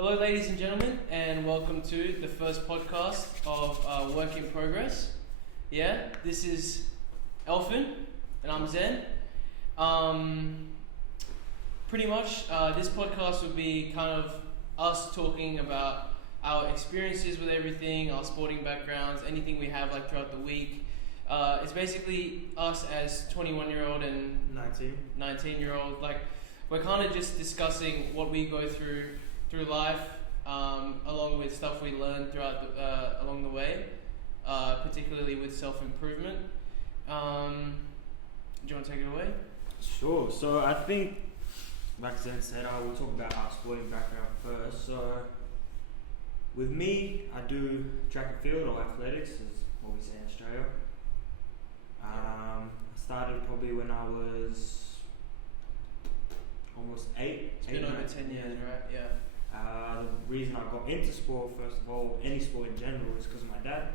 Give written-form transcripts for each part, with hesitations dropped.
Hello, ladies and gentlemen, and welcome to the first podcast of Work in Progress. Yeah, this is Elfin, and I'm Zen. Pretty much, this podcast would be kind of us talking about our experiences with everything, our sporting backgrounds, anything we have like throughout the week. It's basically us as 21-year-old and 19-year-old. Like, we're kind of just discussing what we go through life, along with stuff we learned throughout along the way, particularly with self-improvement. Do you want to take it away? Sure. So I think, like Zen said, I will talk about our sporting background first. So with me, I do track and field or athletics, is what we say in Australia. I started probably when I was almost 8. It's been over 10 years, right? Yeah. The reason I got into sport, first of all, any sport in general, is because of my dad.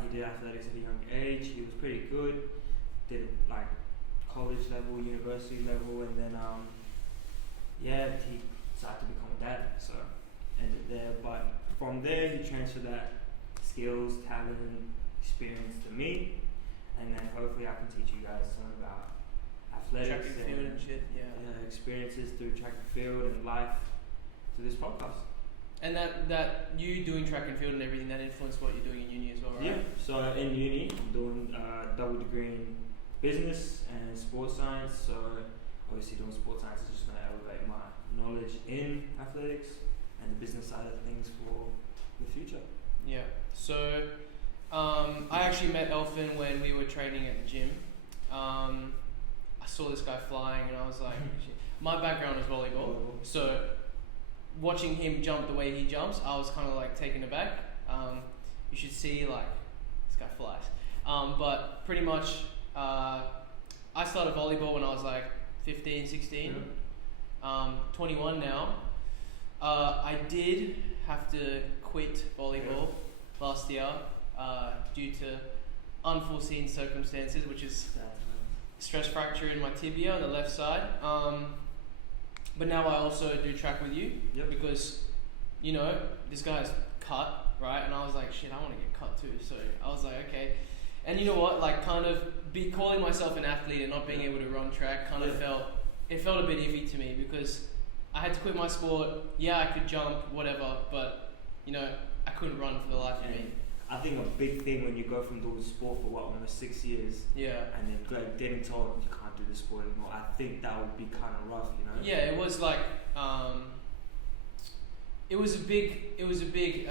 He did athletics at a young age. He was pretty good. Did like college level, university level, and then he decided to become a dad. So ended there. But from there, he transferred that skills, talent, experience to me, and then hopefully I can teach you guys some about athletics track and field and shit. Yeah. Experiences through track and field and life to this podcast. And that you doing track and field and everything, that influenced what you're doing in uni as well, right? Yeah. So in uni, I'm doing double degree in business and sports science. So obviously doing sports science is just going to elevate my knowledge in athletics and the business side of things for the future. Yeah. So I actually met Elfin when we were training at the gym. I saw this guy flying and I was like, my background is volleyball, so watching him jump the way he jumps, I was kind of like taken aback. You should see, like, this guy flies. But pretty much, I started volleyball when I was like 15, 16. 21 now. I did have to quit volleyball last year due to unforeseen circumstances, which is stress fracture in my tibia on the left side. But now I also do track with you because, you know, this guy's cut, right? And I was like, shit, I want to get cut too. So I was like, okay. And you know what? Like, kind of calling myself an athlete and not being able to run track kind of felt a bit iffy to me because I had to quit my sport. Yeah, I could jump, whatever, but, you know, I couldn't run for the life of me. I think a big thing when you go from doing sport for almost 6 years, and then getting told you can't do this sport anymore, I think that would be kind of rough, you know. Yeah, it was like it was a big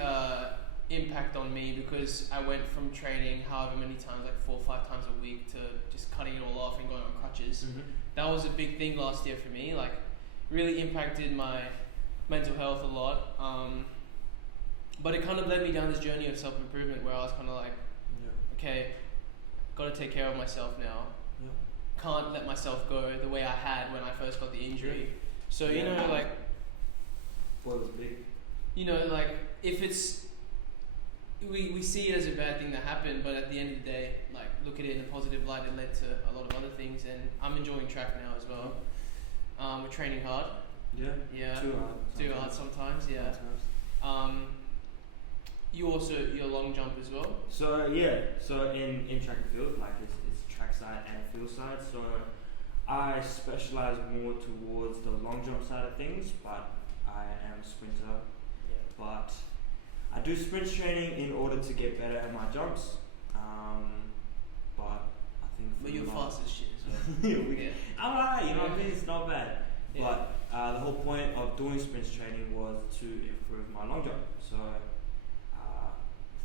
impact on me because I went from training however many times, like 4 or 5 times a week, to just cutting it all off and going on crutches. That was a big thing last year for me. Like, really impacted my mental health a lot. But it kind of led me down this journey of self-improvement where I was kind of like, okay, got to take care of myself now. Can't let myself go the way I had when I first got the injury. So, you know, like... Well, it was big. You know, like, if it's... We see it as a bad thing that happened, but at the end of the day, like, look at it in a positive light, it led to a lot of other things, and I'm enjoying track now as well. We're training hard. Yeah. Too hard sometimes, yeah. You also, your long jump as well? So in track and field, like it's track side and field side, so I specialize more towards the long jump side of things, but I am a sprinter. But I do sprint training in order to get better at my jumps, but I think... But you're fast as shit as well. I'm alright, you know what I mean, it's not bad. But the whole point of doing sprint training was to improve my long jump. So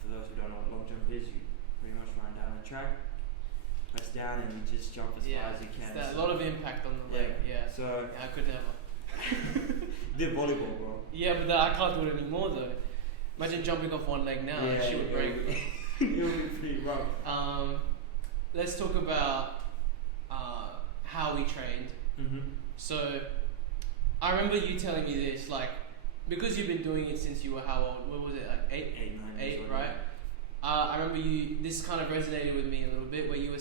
for those who don't know what long jump is, you pretty much run down the track, press down, and you just jump as far as you can. A lot of impact on the leg. So I could never. Did volleyball, bro. Yeah, but I can't do it anymore though. Imagine jumping off one leg now. That shit would break. It would be pretty rough. Let's talk about how we trained. So I remember you telling me this, like, because you've been doing it since you were how old? What was it, like 8, right? I remember this kind of resonated with me a little bit, where you were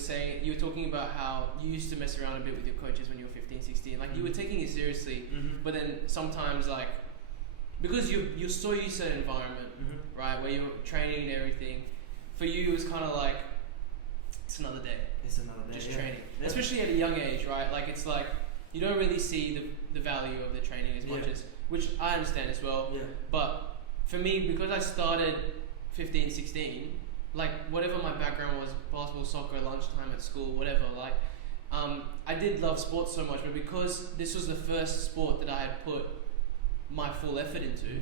talking about how you used to mess around a bit with your coaches when you were 15, 16. Like, you were taking it seriously, but then sometimes, like, because you're so used to that environment, right, where you're training and everything. For you, it was kind of like it's another day. It's another day. Just training, especially at a young age, right? Like it's like you don't really see the value of the training as much as, which I understand as well. Yeah. But for me, because I started 15, 16, like whatever my background was, basketball, soccer, lunchtime at school, whatever, like I did love sports so much, but because this was the first sport that I had put my full effort into,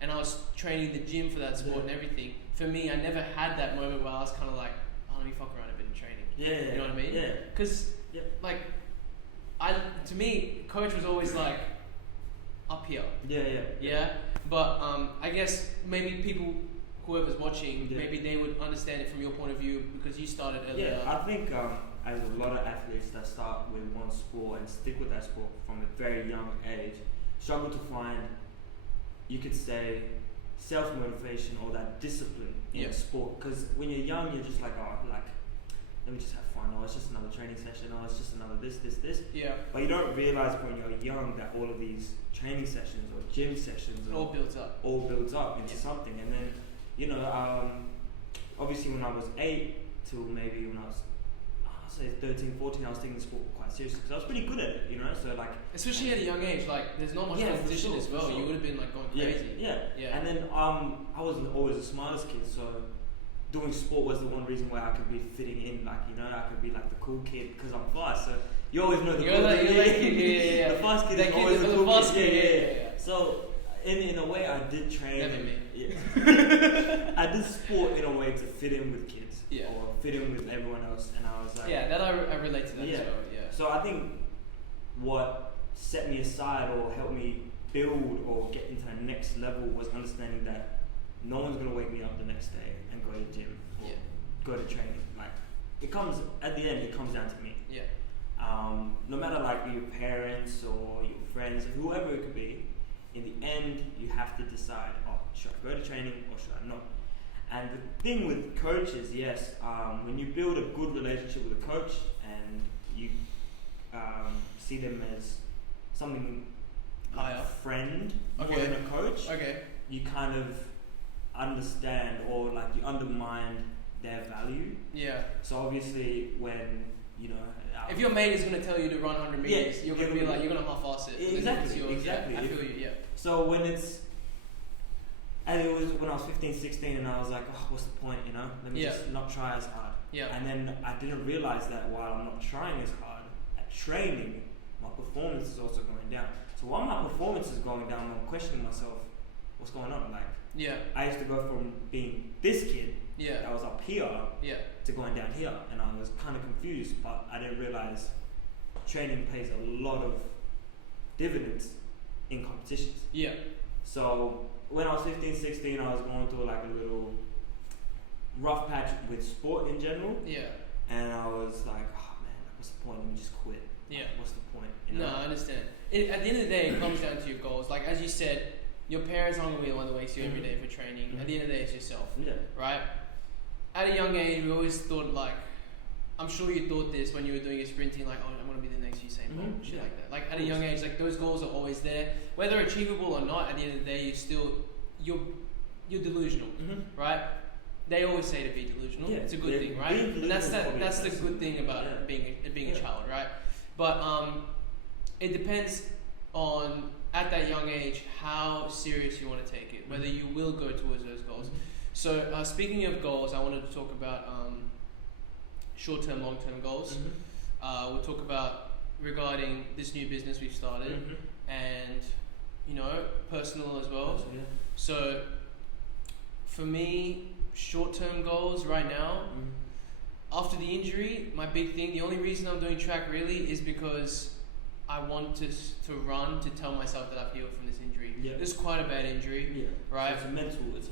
and I was training the gym for that sport and everything, for me, I never had that moment where I was kind of like, oh, let me fuck around a bit in training. Yeah. You know what I mean? Yeah. Because, like, to me, coach was always like up here. Yeah. But I guess maybe people, whoever's watching, maybe they would understand it from your point of view because you started earlier. Yeah, I think as a lot of athletes that start with one sport and stick with that sport from a very young age, struggle to find, you could say, self-motivation or that discipline in sport. Because when you're young, you're just like, oh, like, let me just have fun, or it's just another training session, or it's just another this. Yeah. But you don't realize when you're young that all of these training sessions or gym sessions all builds up into something. And then, you know, obviously when I was 8 till maybe when I was, I'll say 13, 14, I was taking the sport quite seriously because I was pretty good at it, you know. So like, especially at a young age, like there's not much competition as well. You would have been like going crazy. Yeah. And then I wasn't always the smartest kid, so doing sport was the one reason why I could be fitting in, like, you know, I could be like the cool kid because I'm fast. So you always know the cool kid. The fast kid is always the cool kid. Yeah. So in a way, I did train. Never me. Yeah. I did sport in a way to fit in with kids, or fit in with everyone else, and I was like, that I relate to that as well. Yeah. So I think what set me aside or helped me build or get into the next level was understanding that no one's gonna wake me up the next day and go to the gym or go to training. Like it comes at the end, it comes down to me. Yeah. No matter like your parents or your friends, whoever it could be, in the end you have to decide, oh, should I go to training or should I not? And the thing with coaches, when you build a good relationship with a coach and you see them as something like a friend more than a coach, you kind of understand or like you undermine their value. Yeah. So obviously when, you know, if your mate is going to tell you to run 100 meters, you're going to be like, you're going to half-ass it. Exactly. I feel you, So when it's, and it was when I was 15, 16 and I was like, oh, what's the point, you know? Let me just not try as hard. Yeah. And then I didn't realize that while I'm not trying as hard at training, my performance is also going down. So while my performance is going down, I'm questioning myself, what's going on? Like, I used to go from being this kid that was up here to going down here, and I was kind of confused, but I didn't realize training pays a lot of dividends in competitions. Yeah. So when I was 15, 16, I was going through like a little rough patch with sport in general. Yeah. And I was like, oh man, what's the point? Let me just quit. Yeah. What's the point? You know? No, I understand. At the end of the day, it comes down to your goals. Like as you said, your parents aren't going to be the one that wakes you every day for training. At the end of the day, it's yourself. Yeah. Right? At a young age, we always thought like, I'm sure you thought this when you were doing your sprinting, like, oh, I'm going to be the next Usain Bolt, shit like that. Like at a young age, like those goals are always there. Whether achievable or not, at the end of the day, you're delusional, right? They always say to be delusional. Yeah, it's a good thing, right? And that's the good thing about being a child, right? But it depends on, at that young age, how serious you want to take it, whether you will go towards those goals. So speaking of goals, I wanted to talk about short-term, long-term goals. We'll talk about regarding this new business we've started and, you know, personal as well. So for me, short-term goals right now, after the injury, my big thing, the only reason I'm doing track really is because I want to run to tell myself that I've healed from this injury. Yeah. This is quite a bad injury, right? So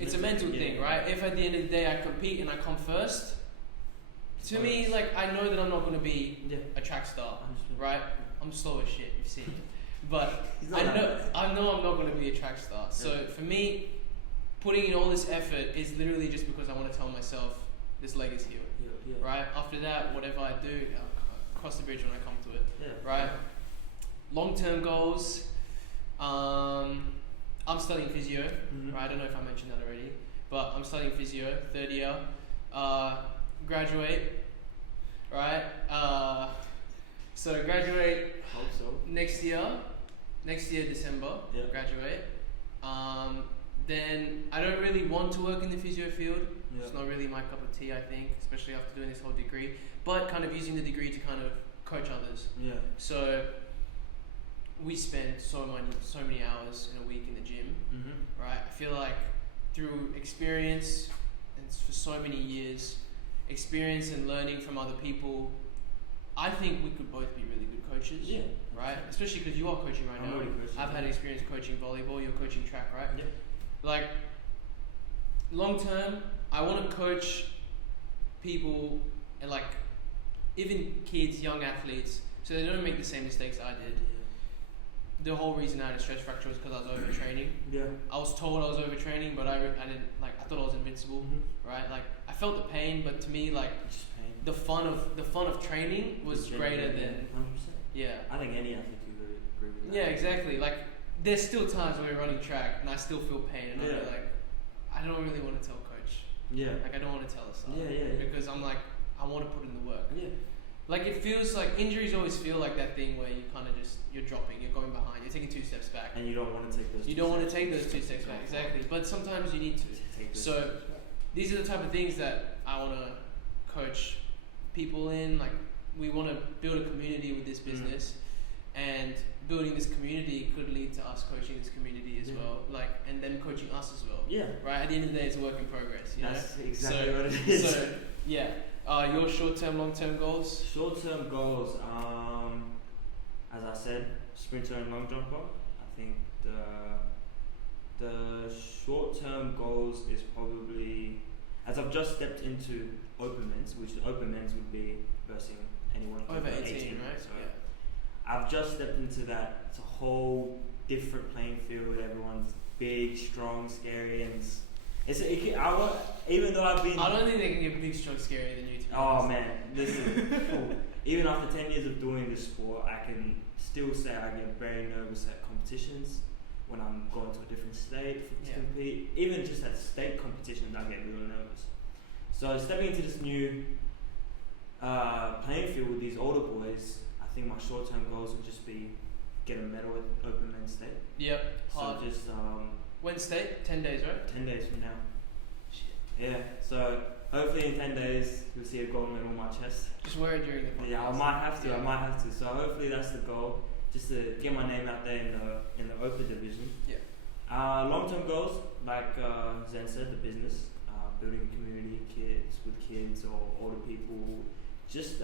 it's a mental thing, right? If at the end of the day I compete and I come first, to me, like, I know that I'm not going to be a track star, right? I'm slow as shit, you've seen it. But I know I'm not going to be a track star. So for me, putting in all this effort is literally just because I want to tell myself this leg is healed, right? After that, whatever I do, I'll cross the bridge when I come to it, right? Long-term goals, I I'm studying physio, right? I don't know if I mentioned that already, but I'm studying physio, third year. Graduate, right? So graduate Hope so. next year December. Yeah. Graduate. Then I don't really want to work in the physio field. Yeah. It's not really my cup of tea, I think, especially after doing this whole degree. But kind of using the degree to kind of coach others. Yeah. So we spend so many hours in a week in the gym, right? I feel like through experience and for so many years, experience and learning from other people, I think we could both be really good coaches. Yeah. Right? Especially because you are coaching right I'm now. already coaching. I've had experience coaching volleyball. You're coaching track, right? Yeah. Like long term, I want to coach people and like even kids, young athletes, so they don't make the same mistakes I did. The whole reason I had a stress fracture was because I was overtraining. Yeah. I was told I was overtraining, but I didn't like. I thought I was invincible, right? Like I felt the pain, but to me, like Just pain. the fun of training was greater than 100%. yeah. I think any athlete could agree with that. Yeah, exactly. Like there's still times when we're running track and I still feel pain, and I'm Yeah. like, I don't really want to tell coach. Yeah. Like I don't want to tell us. Yeah. Because I'm like, I want to put in the work. Yeah. Like it feels like injuries always feel like that thing where you kind of just you're dropping, you're going behind, you're taking 2 steps back. And you don't want to take those. You don't want to take those 2 steps back, exactly. But sometimes you need to. Take those So steps back. these are the type of things that I want to coach people in. Like we want to build a community with this business, and building this community could lead to us coaching this community as well. Like and them coaching us as well. Yeah. Right. At the end of the day, it's a work in progress. You That's know? exactly what it is. So yeah. Your short-term, long-term goals? Short-term goals, as I said, sprinter and long jumper. I think the short-term goals is probably, as I've just stepped into open men's, which the open men's would be versing anyone Over 18, right? So Yeah. I've just stepped into that. It's a whole different playing field. Everyone's big, strong, scary, and even though I've been. I don't think they can get big, strong, scary than you. To be Oh honest. man, this is cool. Even after 10 years of doing this sport, I can still say I get very nervous at competitions when I'm going to a different state to compete. Even just at state competitions, I get real nervous. So stepping into this new playing field with these older boys, I think my short-term goals would just be get a medal at Open Men's State. Yep. So Hard. just Wednesday, 10 days, right? 10 days from now. Shit. Yeah. So hopefully in 10 days you'll see a gold medal on my chest. Just wear it during the podcast. Yeah, I might have to. Yeah. I might have to. So hopefully that's the goal, just to get my name out there in the open division. Yeah. Long-term goals, like Zen said, the business, building a community, kids or older people, just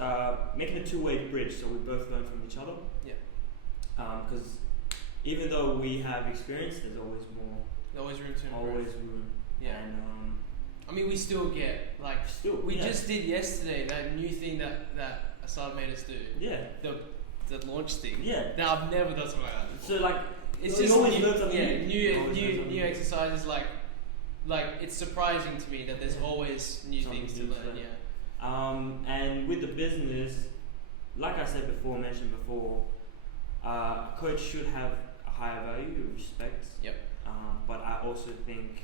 making a two-way bridge so we both learn from each other. Yeah. Because even though we have experience, there's always more. There's always room to improve. Always room. Yeah. And I mean, we still get like we just did yesterday that new thing that Assad made us do. Yeah. The launch thing. Yeah. Now I've never done something like that before. So like it's you just always new, learn something new exercises. Like it's surprising to me that there's always new Something things to new to learn. learn. Yeah. And with the business, like I said before, mentioned before, a coach should have a higher value, respect. Yep. But I also think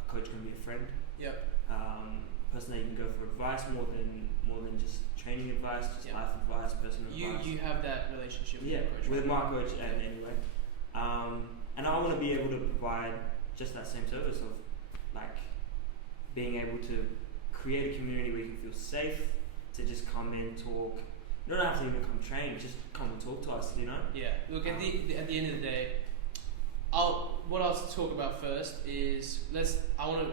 a coach can be a friend. Yep. Person that you can go for advice more than just training advice, just life advice, personal advice. You have that relationship with your coach. with right? my coach and anyway. And I want to be able to provide just that same service of like being able to create a community where you can feel safe to just come in, talk. You don't have to even come train, just come and talk to us, you know? Yeah. Look, at the end of the day, what I'll talk about first is I want to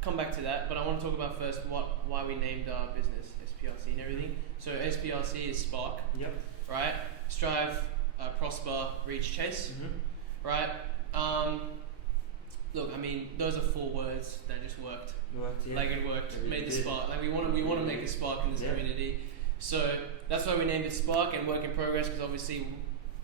come back to that, but I want to talk about first why we named our business SPRC and everything. So SPRC is Spark. Yep. Right? Strive, prosper, reach, chase. Mm-hmm. Right? Look, I mean, those are 4 words that just worked. Yeah. Like it worked. It Made the did. spark. Like we want to make a spark in this community. So that's why we named it Spark and Work in Progress, because obviously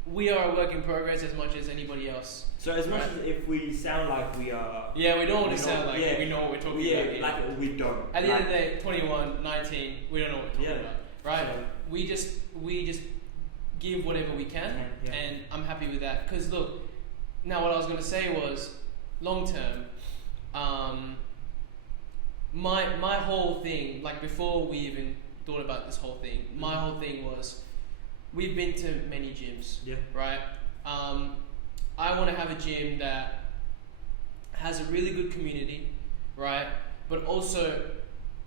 we are a work in progress as much as anybody else. So as much as if we sound like we are... Yeah, we don't want to sound like we know what we're talking about. Yeah, like we don't. At the end of the day, 21, 19, we don't know what we're talking about. Right? So, We just give whatever we can, and I'm happy with that. Because look, now what I was going to say was, long term, my whole thing, like before we even thought about this whole thing, my whole thing was, we've been to many gyms, Yeah. right? I want to have a gym that has a really good community, right? But also,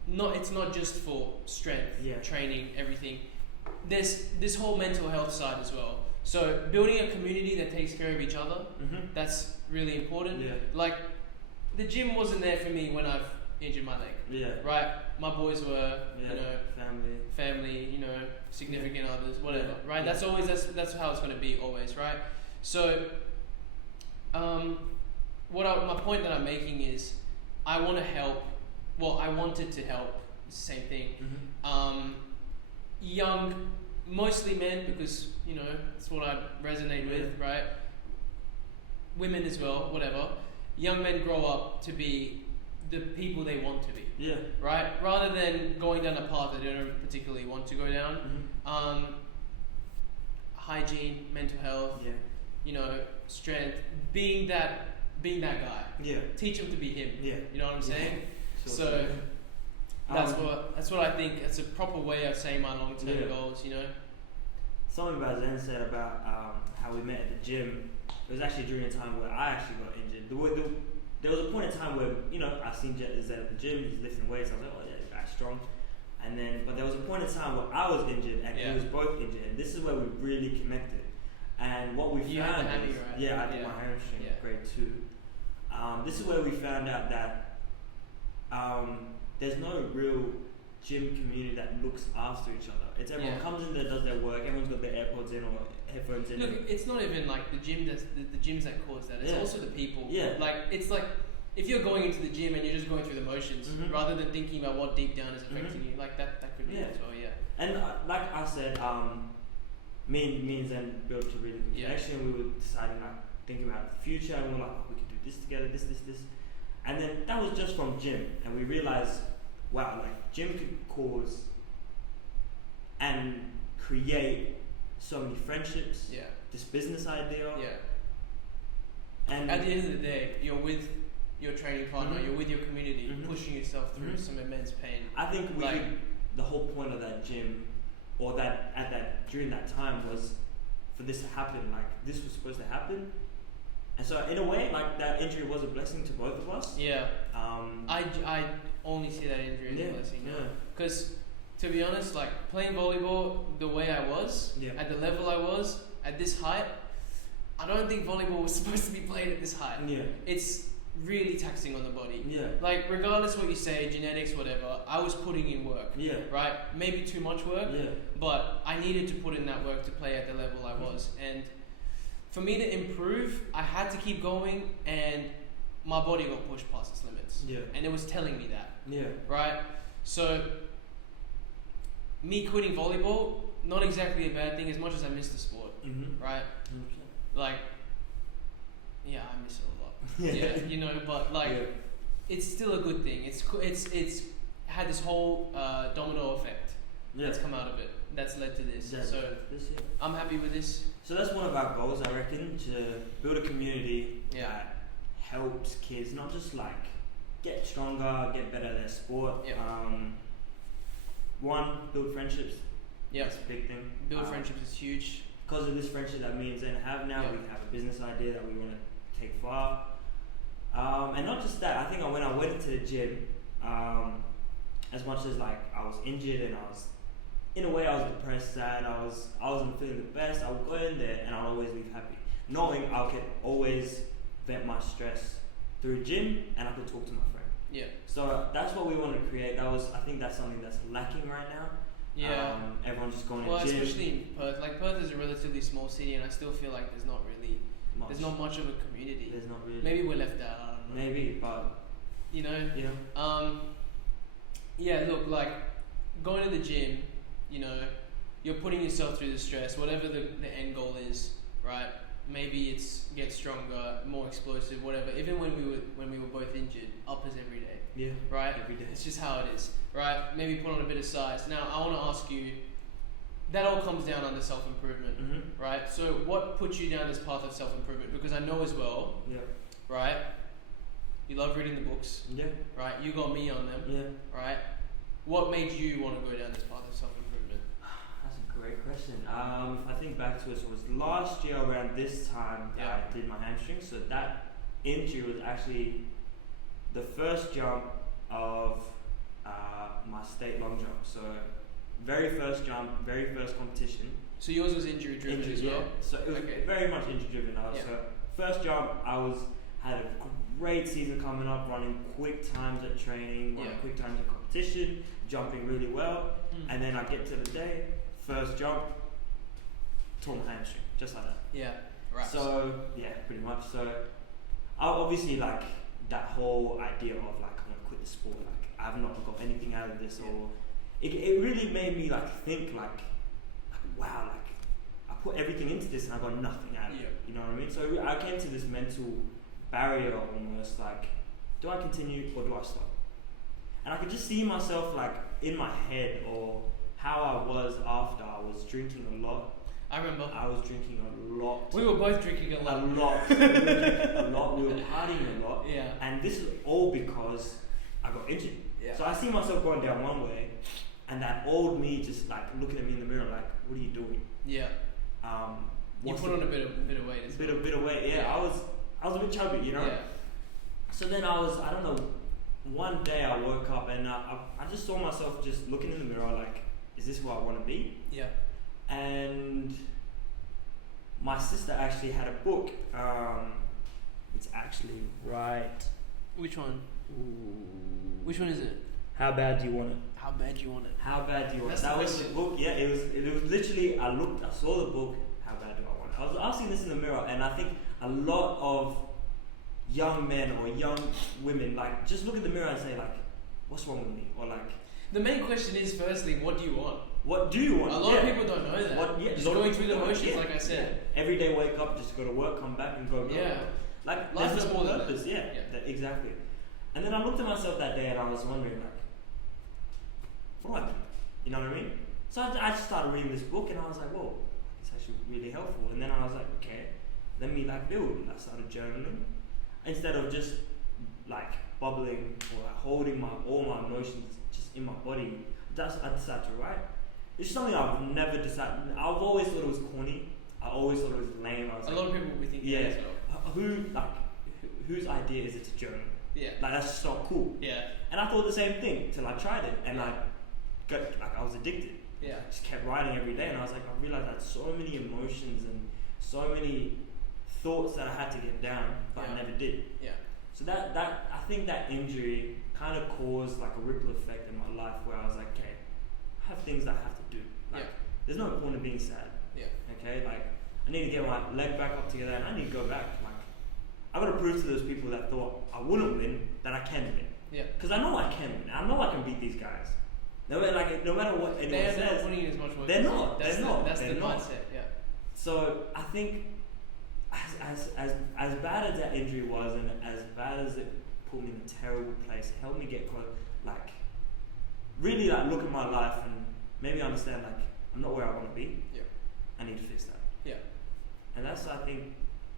it's not just for strength, Yeah. training, everything. There's this whole mental health side as well. So building a community that takes care of each other, that's really important. Yeah. Like, the gym wasn't there for me when I've injured my leg, Yeah. right? My boys were, Yeah. you know, family, you know, significant others, whatever, Yeah. right? Yeah. That's how it's going to be always, right? So, my point that I'm making is, I want to help. Well, I wanted to help. It's the same thing. Young, mostly men, because you know that's what I resonate with, right? Women as well, whatever. Young men grow up to be the people they want to be. Yeah. Right? Rather than going down a path that they don't particularly want to go down. Hygiene, mental health, Yeah. you know, strength, being that guy. Yeah. Teach him to be him. Yeah. You know what I'm saying? Sure. So that's what I think. It's a proper way of saying my long term goals. You know. Something about Zen said about how we met at the gym. It was actually during a time where I actually got injured. There was a point in time where, you know, I seen Zen at the gym. He's lifting weights. I was like, oh yeah, this guy's strong. And then, but there was a point in time where I was injured and he was both injured, and this is where we really connected. And what we found, right? I did my hamstring, grade 2. This is where we found out that there's no real gym community that looks after each other. It's everyone comes in there, does their work. Everyone's got their AirPods in or headphones in. Look, it's not even like the gym the gyms that cause that. It's also the people. Yeah. Like, it's like, if you're going into the gym and you're just going through the motions rather than thinking about what deep down is affecting you, like that could be as well. Yeah. And like I said, me and Zen built a really good connection. We were deciding, like, thinking about the future, and we were like, oh, we could do this together, this. And then that was just from gym, and we realized, wow, like, gym could cause and create so many friendships. Yeah. This business idea. Yeah. And at the end of the day, you're with your training partner, you're with your community, pushing yourself through some immense pain. I think the whole point of that gym, or during that time, was for this to happen. Like, this was supposed to happen. And so, in a way, like, that injury was a blessing to both of us. Yeah. I only see that injury as a blessing. Yeah. Because, to be honest, like, playing volleyball the way I was, at the level I was, at this height, I don't think volleyball was supposed to be played at this height. Yeah. It's really taxing on the body. Yeah. Like, regardless what you say, genetics, whatever, I was putting in work. Yeah. Right? Maybe too much work. Yeah. But I needed to put in that work to play at the level I was. And for me to improve, I had to keep going, and my body got pushed past its limits. Yeah. And it was telling me that. Yeah. Right? So, me quitting volleyball, not exactly a bad thing, as much as I miss the sport. Right? 100%. Like, yeah, I miss it a lot. Yeah, you know, but like, it's still a good thing. It's had this whole domino effect that's come out of it. That's led to this. So I'm happy with this. So that's one of our goals, I reckon, to build a community that helps kids not just like get stronger, get better at their sport. One, build friendships. Yeah, that's a big thing. Build friendships is huge. Because of this friendship that me and Zen have now, we have a business idea that we want to take far. And not just that, I think when I went into the gym, as much as like I was injured and I was, in a way, I was depressed, sad, I wasn't feeling the best, I would go in there and I'd always leave happy, knowing I could always vent my stress through gym and I could talk to my friend. Yeah. So that's what we want to create. I think that's something that's lacking right now. Yeah. Everyone's just going to gym. Well, especially in Perth. Like, Perth is a relatively small city, and I still feel like there's not much of a community. There's not really. Maybe we're left out. I don't know. Maybe, but you know. Yeah. Yeah. Look, like, going to the gym, you know, you're putting yourself through the stress, whatever the end goal is, right? Maybe it's get stronger, more explosive, whatever. Even when we were both injured, uppers every day. Yeah. Right? Every day. It's just how it is. Right? Maybe put on a bit of size. Now, I want to ask you, that all comes down under self-improvement, Mm-hmm. right? So what puts you down this path of self-improvement? Because I know as well, Yeah. right? You love reading the books, Yeah. right? You got me on them, Yeah. right? What made you want to go down this path of self-improvement? That's a great question. If I think back to it, so it was last year around this time that Yeah. I did my hamstring. So that injury was actually the first jump of my state long jump. So very first jump, very first competition. So yours was injury driven as well? Yeah. So it was Okay. very much injury driven. Yeah. So first jump, had a great season coming up, running quick times at training, running Yeah. quick times at competition, jumping really well. Mm. And then I get to the day, first jump, tore my hamstring, just like that. Yeah, right. So yeah, pretty much. So I obviously like that whole idea of like I'm gonna quit the sport. Like I've not got anything out of this, Yeah. or it really made me like think like wow, like I put everything into this and I got nothing out of Yeah. it. You know what I mean? So I came to this mental barrier almost like, do I continue or do I stop? And I could just see myself like in my head or how I was after I was drinking a lot. I remember. I was drinking a lot. We were both drinking a A lot. lot. We were drinking a lot. We were partying a lot. Yeah. And this is all because I got injured. Yeah. So I see myself going down one way, and that old me just like looking at me in the mirror like, what are you doing? Yeah. You what's put the- on a bit of weight as well. bit of weight. Yeah, Yeah. I was a bit chubby, you know. Yeah. So then I don't know, one day I woke up and I just saw myself just looking in the mirror like, is this who I want to be? Yeah. And my sister actually had a book. It's actually right. Which one? Ooh. Which one is it? How bad do you want it? How bad do you want it? How bad do you want it? That's That the was the question. book. Yeah, it was literally. I saw the book. How bad do I want it? I was asking this in the mirror, and I think a lot of young men or young women like just look in the mirror and say like, what's wrong with me? Or like, The main question is firstly, what do you want? what do you want? A lot of people don't know that. What, yeah, Just a lot of going through the people don't. motions, Yeah, like I said. yeah. Every day wake up, just go to work, come back and go. Yeah. Like Life there's is no more than purpose. that. Yeah. Yeah. Exactly. And then I looked at myself that day and I was wondering like, what do I do? You know what I mean? So I just started reading this book and I was like, whoa, it's actually really helpful. And then I was like, okay, let me like build. I started journaling instead of just like bubbling or like holding all my emotions just in my body. I decided to write. It's something I've never decided. I've always thought it was corny. I always thought it was lame. I was A like, lot of people will be thinking yeah. that as well. Whose idea is it to journal? Yeah. Like that's just not cool. Yeah. And I thought the same thing till I tried it, and I was addicted. Yeah. I just kept writing every day, and I was like, I realized I had so many emotions and so many thoughts that I had to get down, but I Yeah. never did. Yeah. So that I think that injury kind of caused like a ripple effect in my life where I was like, okay, I have things that I have to do. Like, Yeah. there's no point in being sad. Yeah. Okay, like I need to get my leg back up together, and I need to go back. Like I got to prove to those people that thought I wouldn't win that I can win. Yeah. Because I know I can win. I know I can beat these guys. No matter what anyone They're says. not putting in as much work. They're as not. you. That's They're the, not. That's They're the not. mindset. Yeah. So I think as bad as that injury was, and as bad as it put me in a terrible place, it helped me get like really like look at my life and maybe understand like I'm not where I want to be. Yeah. I need to fix that. Yeah. And that's I think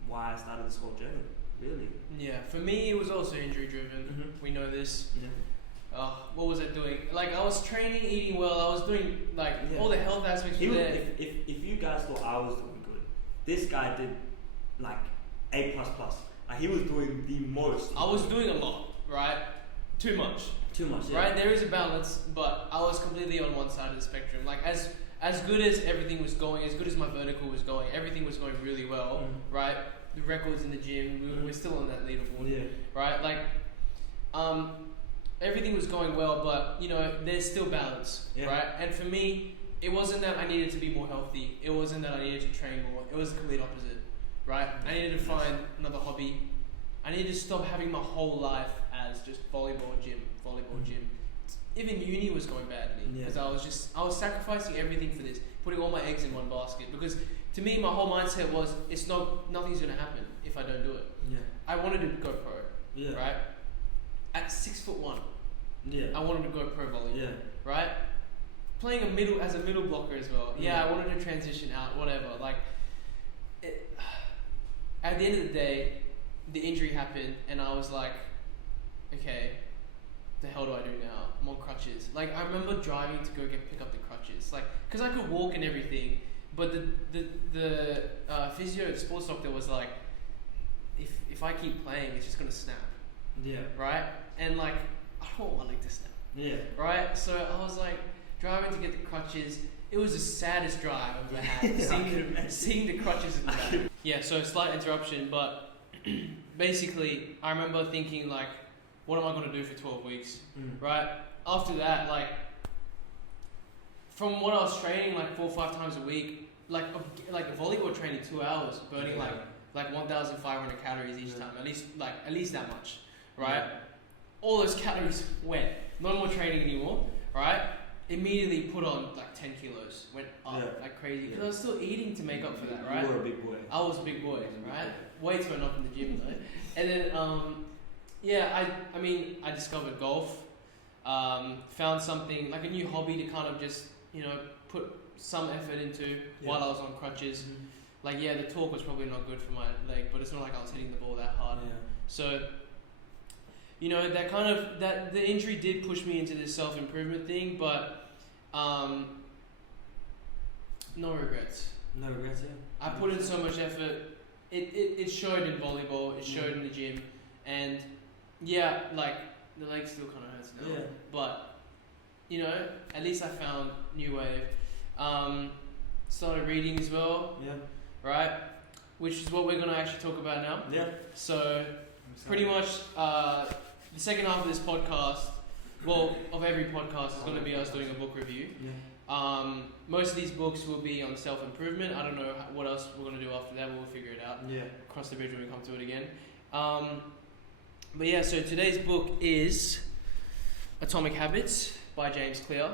why I started this whole journey. Really. Yeah. For me, it was also injury driven. Mhm. We know this. Yeah. What was I doing? Like I was training, eating well. I was doing like Yeah. all the health aspects were there. If you guys thought I was doing good, this guy did like A++. Like he was doing the most. I was doing a lot, right? Too much. Too much. Yeah. Right? There is a balance, but I was completely on one side of the spectrum. Like as good as everything was going, as good as my vertical was going, everything was going really well, right? The records in the gym, we're still on that leaderboard, Yeah. right? Like, everything was going well, but you know, there's still balance, Yeah. right? And for me, it wasn't that I needed to be more healthy. It wasn't that I needed to train more. It was the complete opposite, right? I needed to find another hobby. I needed to stop having my whole life as just volleyball gym. Even uni was going badly because I was sacrificing everything for this, putting all my eggs in one basket. Because to me, my whole mindset was nothing's gonna happen if I don't do it. Yeah. I wanted to go pro, Yeah. right? At 6'1", Yeah. I wanted to go pro volleyball, Yeah. right? playing as a middle blocker as well. Yeah, I wanted to transition out, whatever. Like, at the end of the day, the injury happened, and I was like, okay, the hell do I do now? I'm on crutches. Like, I remember driving to go pick up the crutches, like, because I could walk and everything, but the physio sports doctor was like, if I keep playing, it's just gonna snap. Yeah. Right? And like, I don't want my leg to snap. Yeah. Right? So I was like, driving to get the crutches. It was the saddest drive I've ever had. seeing the crutches in the back. Yeah, so slight interruption, but basically, I remember thinking like, what am I going to do for 12 weeks? Right? After that, like, from what I was training like 4 or 5 times a week, like volleyball training 2 hours, burning like 1,500 calories each time, at least that much, right? Yeah. All those calories went. No more training anymore, right? Immediately put on like 10 kilos, went up like crazy, because I was still eating to make up for that, right? You were a big boy. I was a big boy, right? Weights went up in the gym though. And then, I mean, I discovered golf, found something, like a new hobby to kind of just, put some effort into while I was on crutches. Like, the torque was probably not good for my leg, but it's not like I was hitting the ball that hard. Yeah. So, that the injury did push me into this self-improvement thing, but no regrets. No regrets, yeah. I put in so much effort. It showed in volleyball, it showed in the gym, and like the leg still kind of hurts now. Yeah. But, at least I found new wave. Started reading as well. Yeah. Right? Which is what we're going to actually talk about now. Yeah. So, pretty much, the second half of this podcast, of every podcast, is going to be us doing a book review. Yeah. Most of these books will be on self-improvement. I don't know what else we're going to do after that. We'll figure it out. Yeah. Cross the bridge when we come to it again. So today's book is Atomic Habits by James Clear.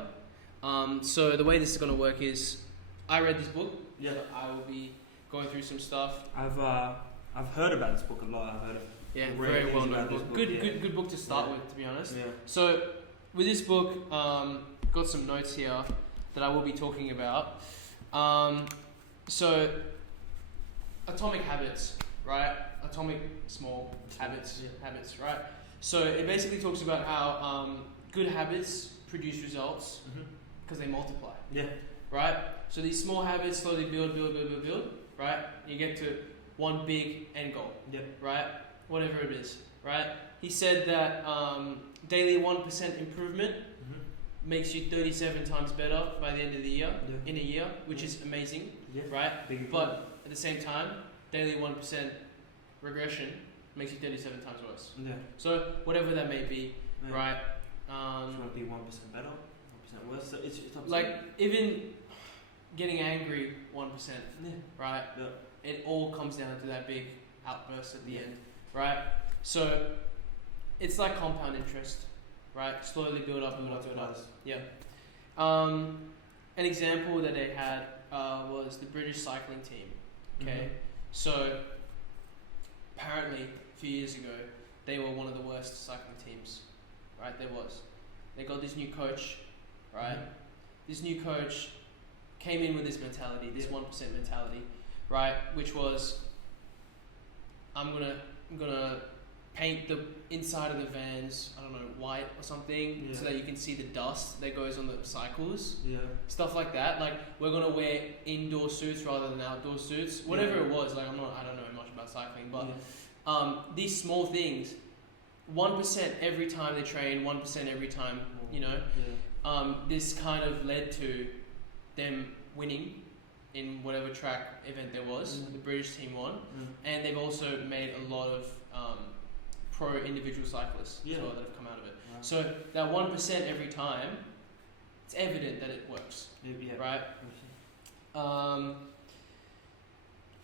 So the way this is going to work is, I read this book. Yeah. So I will be going through some stuff. I've heard about this book a lot. I've heard of very well known book. Good book to start with, to be honest. Yeah. So with this book, got some notes here that I will be talking about. So Atomic Habits, right? Atomic small habits, right? So it basically talks about how good habits produce results because they multiply. Yeah. Right? So these small habits slowly build, right? You get to one big end goal, right? Whatever it is, right? He said that daily 1% improvement makes you 37 times better by the end of the year, in a year, which is amazing, right? But at the same time, daily 1% regression makes you 37 times worse. Yeah. So whatever that may be, right? If you want to be 1% better, 1% worse, so it's like even getting angry 1%, right? Yeah. It all comes down to that big outburst at the end, right? So it's like compound interest, right? Slowly build up. Yeah. An example that they had was the British cycling team. Okay, so apparently a few years ago they were one of the worst cycling teams, right? They got this new coach, right? This new coach came in with this mentality, this 1% mentality, right? Which was, I'm gonna paint the inside of the vans, I don't know, white or something, so that you can see the dust that goes on the cycles. Yeah. Stuff like that. Like, we're gonna wear indoor suits rather than outdoor suits. Whatever it was, like I don't know much about cycling, but these small things, 1% every time they train, 1% every time, this kind of led to them winning in whatever track event there was. The British team won, and they've also made a lot of pro individual cyclists as well that have come out of it. Wow. So that 1% every time, it's evident that it works, right?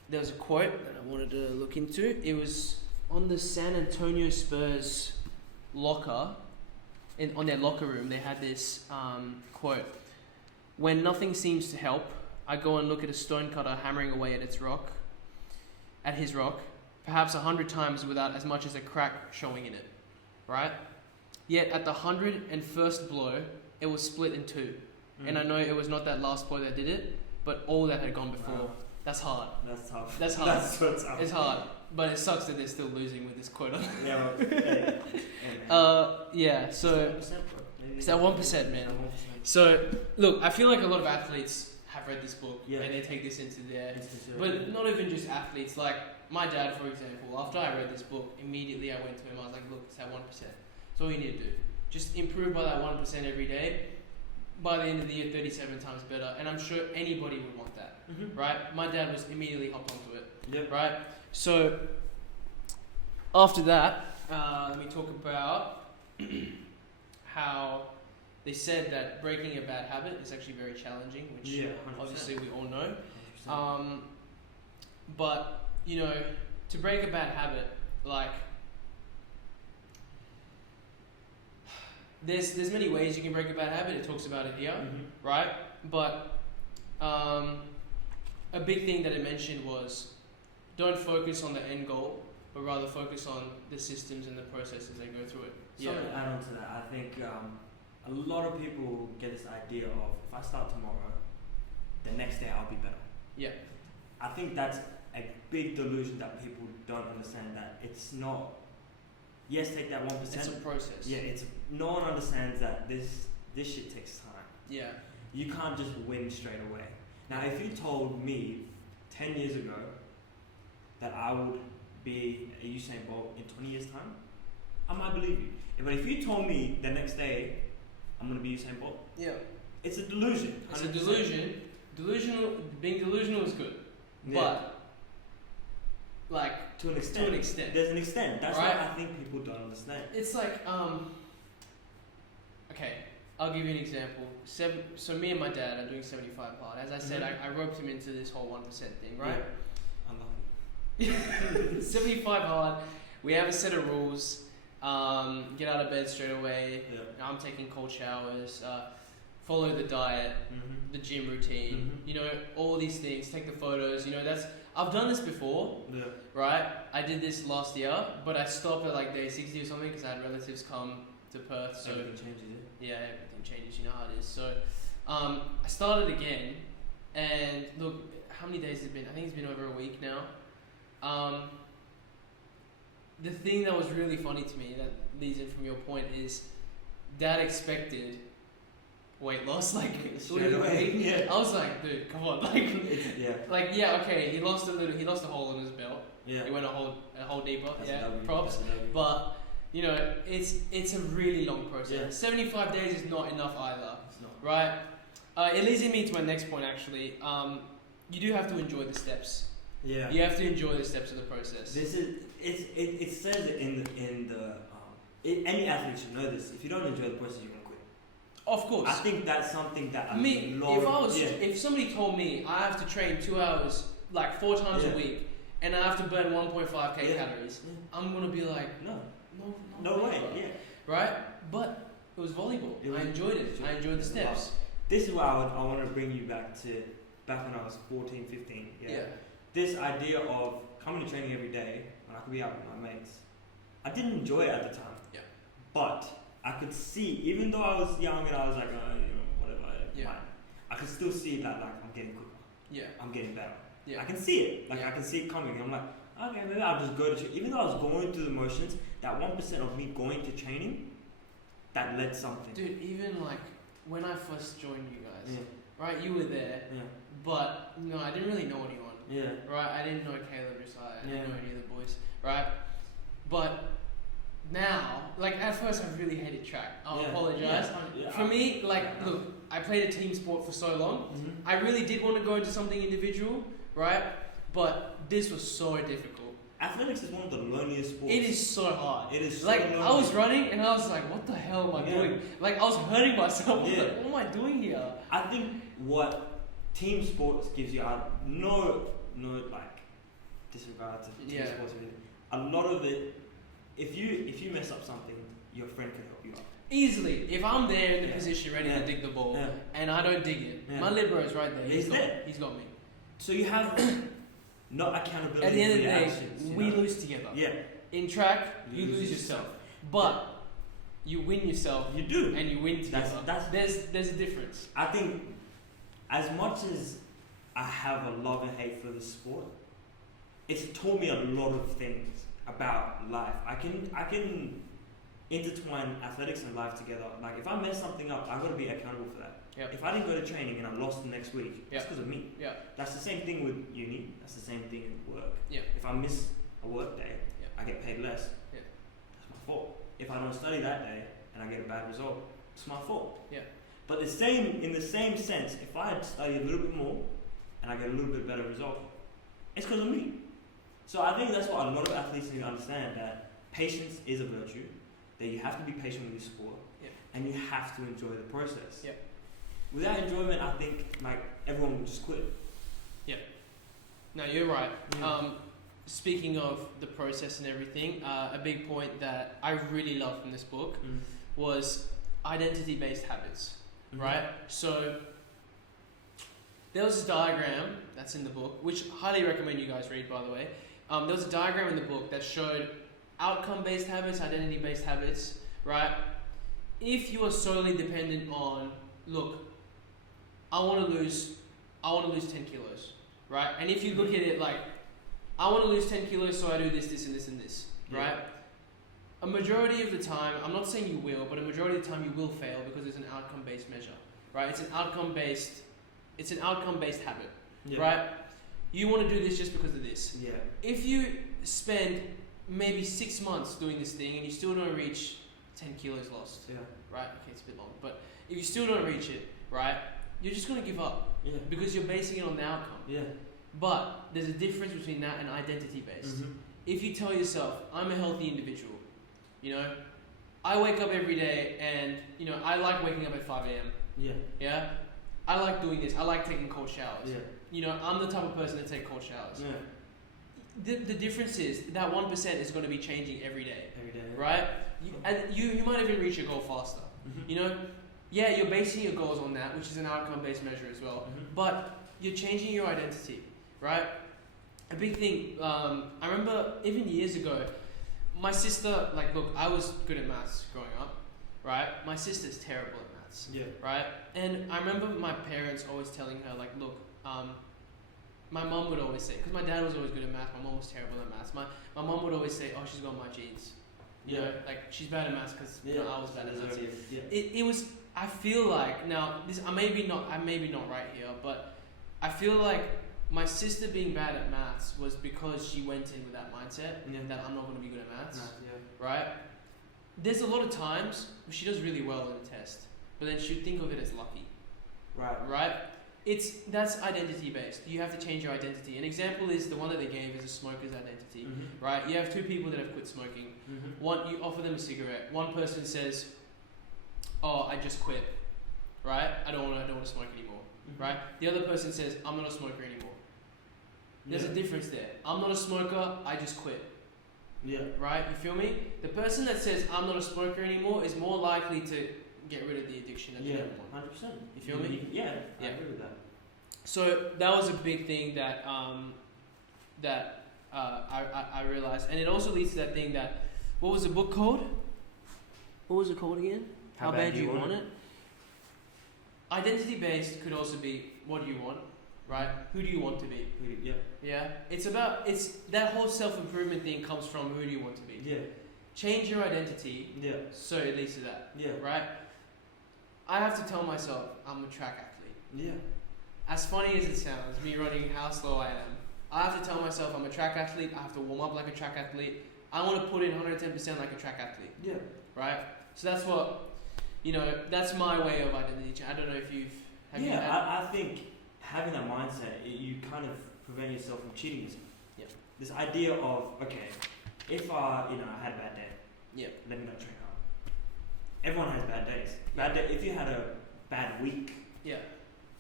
There was a quote that I wanted to look into. It was on the San Antonio Spurs locker, on their locker room. They had this quote: "When nothing seems to help, I go and look at a stonecutter hammering away at his rock, perhaps 100 times without as much as a crack showing in it, right? Yet at the 101st blow, it was split in two. and I know it was not that last bloke that did it, but all that had gone before. Wow. That's hard. That's tough. That's hard. That's so tough. It's hard, but it sucks that they're still losing with this quota. Yeah, well, hey, man. Yeah. So It's that 1%, bro. Maybe it's that 1%, man. 1%. So look, I feel like a lot of athletes have read this book Yeah. and they take this into their. It's considered. But not even just athletes. Like my dad, for example. After I read this book, immediately I went to him. I was like, "Look, it's that 1%. That's all you need to do. Just improve by that 1% every day. By the end of the year, 37 times better." And I'm sure anybody would want that, right? My dad was immediately hopped onto it, Yep. right? So after that, let me talk about how they said that breaking a bad habit is actually very challenging, which Yeah, 100%. obviously we all know. 100%. But you know, to break a bad habit, like there's many ways you can break a bad habit. It talks about it here, right? But a big thing that it mentioned was don't focus on the end goal, but rather focus on the systems and the processes that go through it. Something to add on to that, I think a lot of people get this idea of if I start tomorrow, the next day I'll be better. Yeah. I think that's a big delusion that people don't understand, that it's not. Yes, take that 1%. It's a process. Yeah, it's no one understands that this shit takes time. Yeah. You can't just win straight away. Now, if you told me 10 years ago that I would be a Usain Bolt in 20 years' time, I might believe you. But if you told me the next day I'm gonna be Usain Bolt, Yeah. it's a delusion. It's a 100%. delusion. Being delusional is good, Yeah. but like to an extent. to an extent. There's an extent. That's Right. what I think people don't understand. It's like okay, I'll give you an example. So me and my dad are doing 75 hard. As I said, I roped him into this whole 1% thing, right? I love it. 75 hard. We have a set of rules. Get out of bed straight away. Yeah. I'm taking cold showers. Follow the diet, the gym routine. You know, all these things. Take the photos. You know, I've done this before, Yeah. right? I did this last year, but I stopped at like day 60 or something because I had relatives come to Perth. So Everything changes it. yeah, everything changes. You know how it is. So I started again, and look, how many days has it been? I think it's been over a week now. The thing that was really funny to me that leads in from your point is Dad expected weight loss like Straight away. Yeah. I was like, dude, come on, like yeah, okay, he lost a hole in his belt. Yeah. He went a hole deeper. That's yeah, a W, props. that's a W. But you know, it's a really long process. Yeah. 75 days is not enough either, It's not. right? It leads me to my next point actually. You do have to enjoy the steps. Yeah. You have to enjoy the steps of the process. This is it says it in the any athlete should know this. If you don't enjoy the process, you're gonna quit. Of course. I think that's something that If somebody told me I have to train 2 hours, like 4 times a week, and I have to burn 1.5k calories, I'm gonna be like, no way. bro. Yeah. Right? But it was volleyball. I enjoyed it. I enjoyed the steps. This is why I want to bring you back when I was 14, 15. Yeah. This idea of coming to training every day when I could be out with my mates, I didn't enjoy it at the time. Yeah. But I could see, even though I was young and I was like, whatever. Yeah. Fine, I could still see that like I'm getting quicker. Yeah. I'm getting better. Yeah. I can see it. I can see it coming. And I'm like, okay, maybe I'll just go to even though I was going through the motions, that 1% of me going to training, that led something. Dude, even like when I first joined you guys, Yeah. right? You were there, but no, I didn't really know anyone. Yeah. Right? I didn't know Caleb Josiah. I didn't Yeah. know any of the boys. Right? But now, like at first, I really hated track. I'll apologize. Yeah. For me, like, look, I played a team sport for so long. I really did want to go into something individual, right? But this was so difficult. Athletics is one of the loneliest sports. It is so hard. It is so like lonely. I was running and I was like, what the hell am I doing? Like I was hurting myself. I was Yeah. like, what am I doing here? I think what team sports gives you, no like disregard to team sports. A lot of it, if you mess up something, your friend can help you out. Easily, if I'm there in the position ready to dig the ball and I don't dig it, my libero is right there. He's got me. So you have not accountability. At the end of for the your day, actions, we lose together. Yeah. In track, you lose yourself. But you win yourself. You do. And you win together. There's a difference. I think as much as I have a love and hate for the sport, it's taught me a lot of things about life. I can intertwine athletics and life together. Like if I mess something up, I've got to be accountable for that. Yep. If I didn't go to training and I lost the next week, that's because of me. Yeah. That's the same thing with uni. That's the same thing in work. Yeah. If I miss a work day, I get paid less. Yeah. That's my fault. If I don't study that day and I get a bad result, it's my fault. Yeah. But in the same sense, if I had studied a little bit more and I get a little bit better result, it's because of me. So I think that's what a lot of athletes need to understand, that patience is a virtue, that you have to be patient with your sport, and you have to enjoy the process. Yeah. Without enjoyment, I think like everyone would just quit. Yeah. No, you're right. Yeah. Speaking of the process and everything, a big point that I really love from this book was identity-based habits, right? So there was a diagram that's in the book, which I highly recommend you guys read, by the way. There was a diagram in the book that showed outcome-based habits, identity-based habits, right? If you are solely dependent on, look, I want to lose 10 kilos, right? And if you look at it like, I want to lose 10 kilos, so I do this, this, and this, and this, right? A majority of the time, I'm not saying you will, but a majority of the time you will fail because it's an outcome-based measure, right? It's an outcome-based habit, right? You want to do this just because of this. Yeah. If you spend maybe 6 months doing this thing and you still don't reach 10 kilos lost, right? Okay, it's a bit long, but if you still don't reach it, right, you're just going to give up because you're basing it on the outcome. Yeah. But there's a difference between that and identity-based. If you tell yourself, I'm a healthy individual, you know, I wake up every day and, you know, I like waking up at 5 a.m. Yeah? I like doing this. I like taking cold showers. You know, I'm the type of person to take cold showers. The difference is that 1% is going to be changing every day. Right? And you might even reach your goal faster. You know, you're basing your goals on that, which is an outcome-based measure as well. But you're changing your identity, right? A big thing, I remember even years ago, my sister, like, look, I was good at maths growing up, right? My sister's terrible at maths, right? And I remember my parents always telling her, like, look, my mum would always say, because my dad was always good at maths, my mum was terrible at maths. My mum would always say, oh, she's got my genes. You know, like, she's bad at maths because you know, I was bad at maths. It was, I feel like, now, this, I may be not right here, but I feel like my sister being bad at maths was because she went in with that mindset that I'm not going to be good at maths, right? There's a lot of times where she does really well in a test, but then she'd think of it as lucky, right? That's identity based. You have to change your identity. An example is the one that they gave is a smoker's identity, right? You have two people that have quit smoking. One, you offer them a cigarette. One person says, "Oh, I just quit, right? I don't want to smoke anymore." Right? The other person says, I'm not a smoker anymore. There's a difference there. I'm not a smoker, I just quit. Right? You feel me? The person that says, I'm not a smoker anymore is more likely to get rid of the addiction than the other one. 100%. You feel me? I agree with that. So that was a big thing that I realized. And it also leads to that thing that, what was the book called? What was it called again? How bad do you want it? Identity-based could also be, what do you want, right? Who do you want to be? It's that whole self-improvement thing comes from who do you want to be. Change your identity so it leads to that, right? I have to tell myself I'm a track athlete. As funny as it sounds, me running how slow I am, I have to tell myself I'm a track athlete, I have to warm up like a track athlete, I want to put in 110% like a track athlete, right? So that's what... You know, that's my way of identity change. I don't know if you've... I think having that mindset, you kind of prevent yourself from cheating yourself. This idea of, okay, if I had a bad day, let me not train hard. Everyone has bad days. If you had a bad week,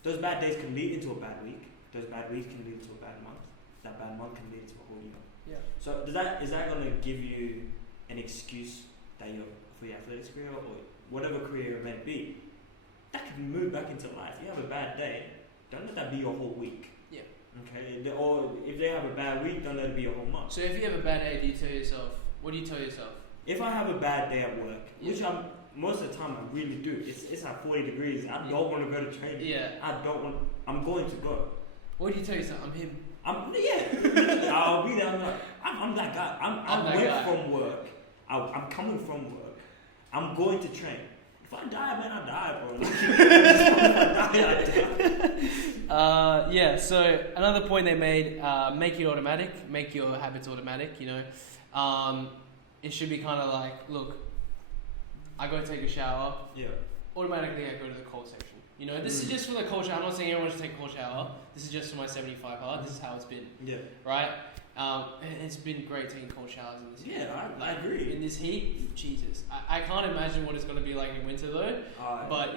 those bad days can lead into a bad week. Those bad weeks can lead into a bad month. That bad month can lead into a whole year. So is that going to give you an excuse that you're for your athletics career or whatever career it may be, that can be moved back into life. You have a bad day, don't let that be your whole week. Okay? Or if they have a bad week, don't let it be your whole month. So if you have a bad day, what do you tell yourself? if I have a bad day at work, which I'm most of the time I really do, it's at 40 degrees. I don't want to go to training. Yeah. I'm going to go. What do you tell yourself? I'm him. I'll be there. I'm that guy. I'm that away guy. from work. I'm coming from work. I'm going to train. If I die, man, I die, bro. If I die. Yeah. So another point they made: make it automatic. Make your habits automatic. It should be kind of like, look, I go take a shower. Yeah. Automatically, I go to the cold section. This is just for the cold shower. I'm not saying everyone should take a cold shower. This is just for my 75 hard. This is how it's been. Yeah. Right? And it's been great taking cold showers in this heat. Yeah, I agree. In this heat, Jesus. I can't imagine what it's going to be like in winter though. But,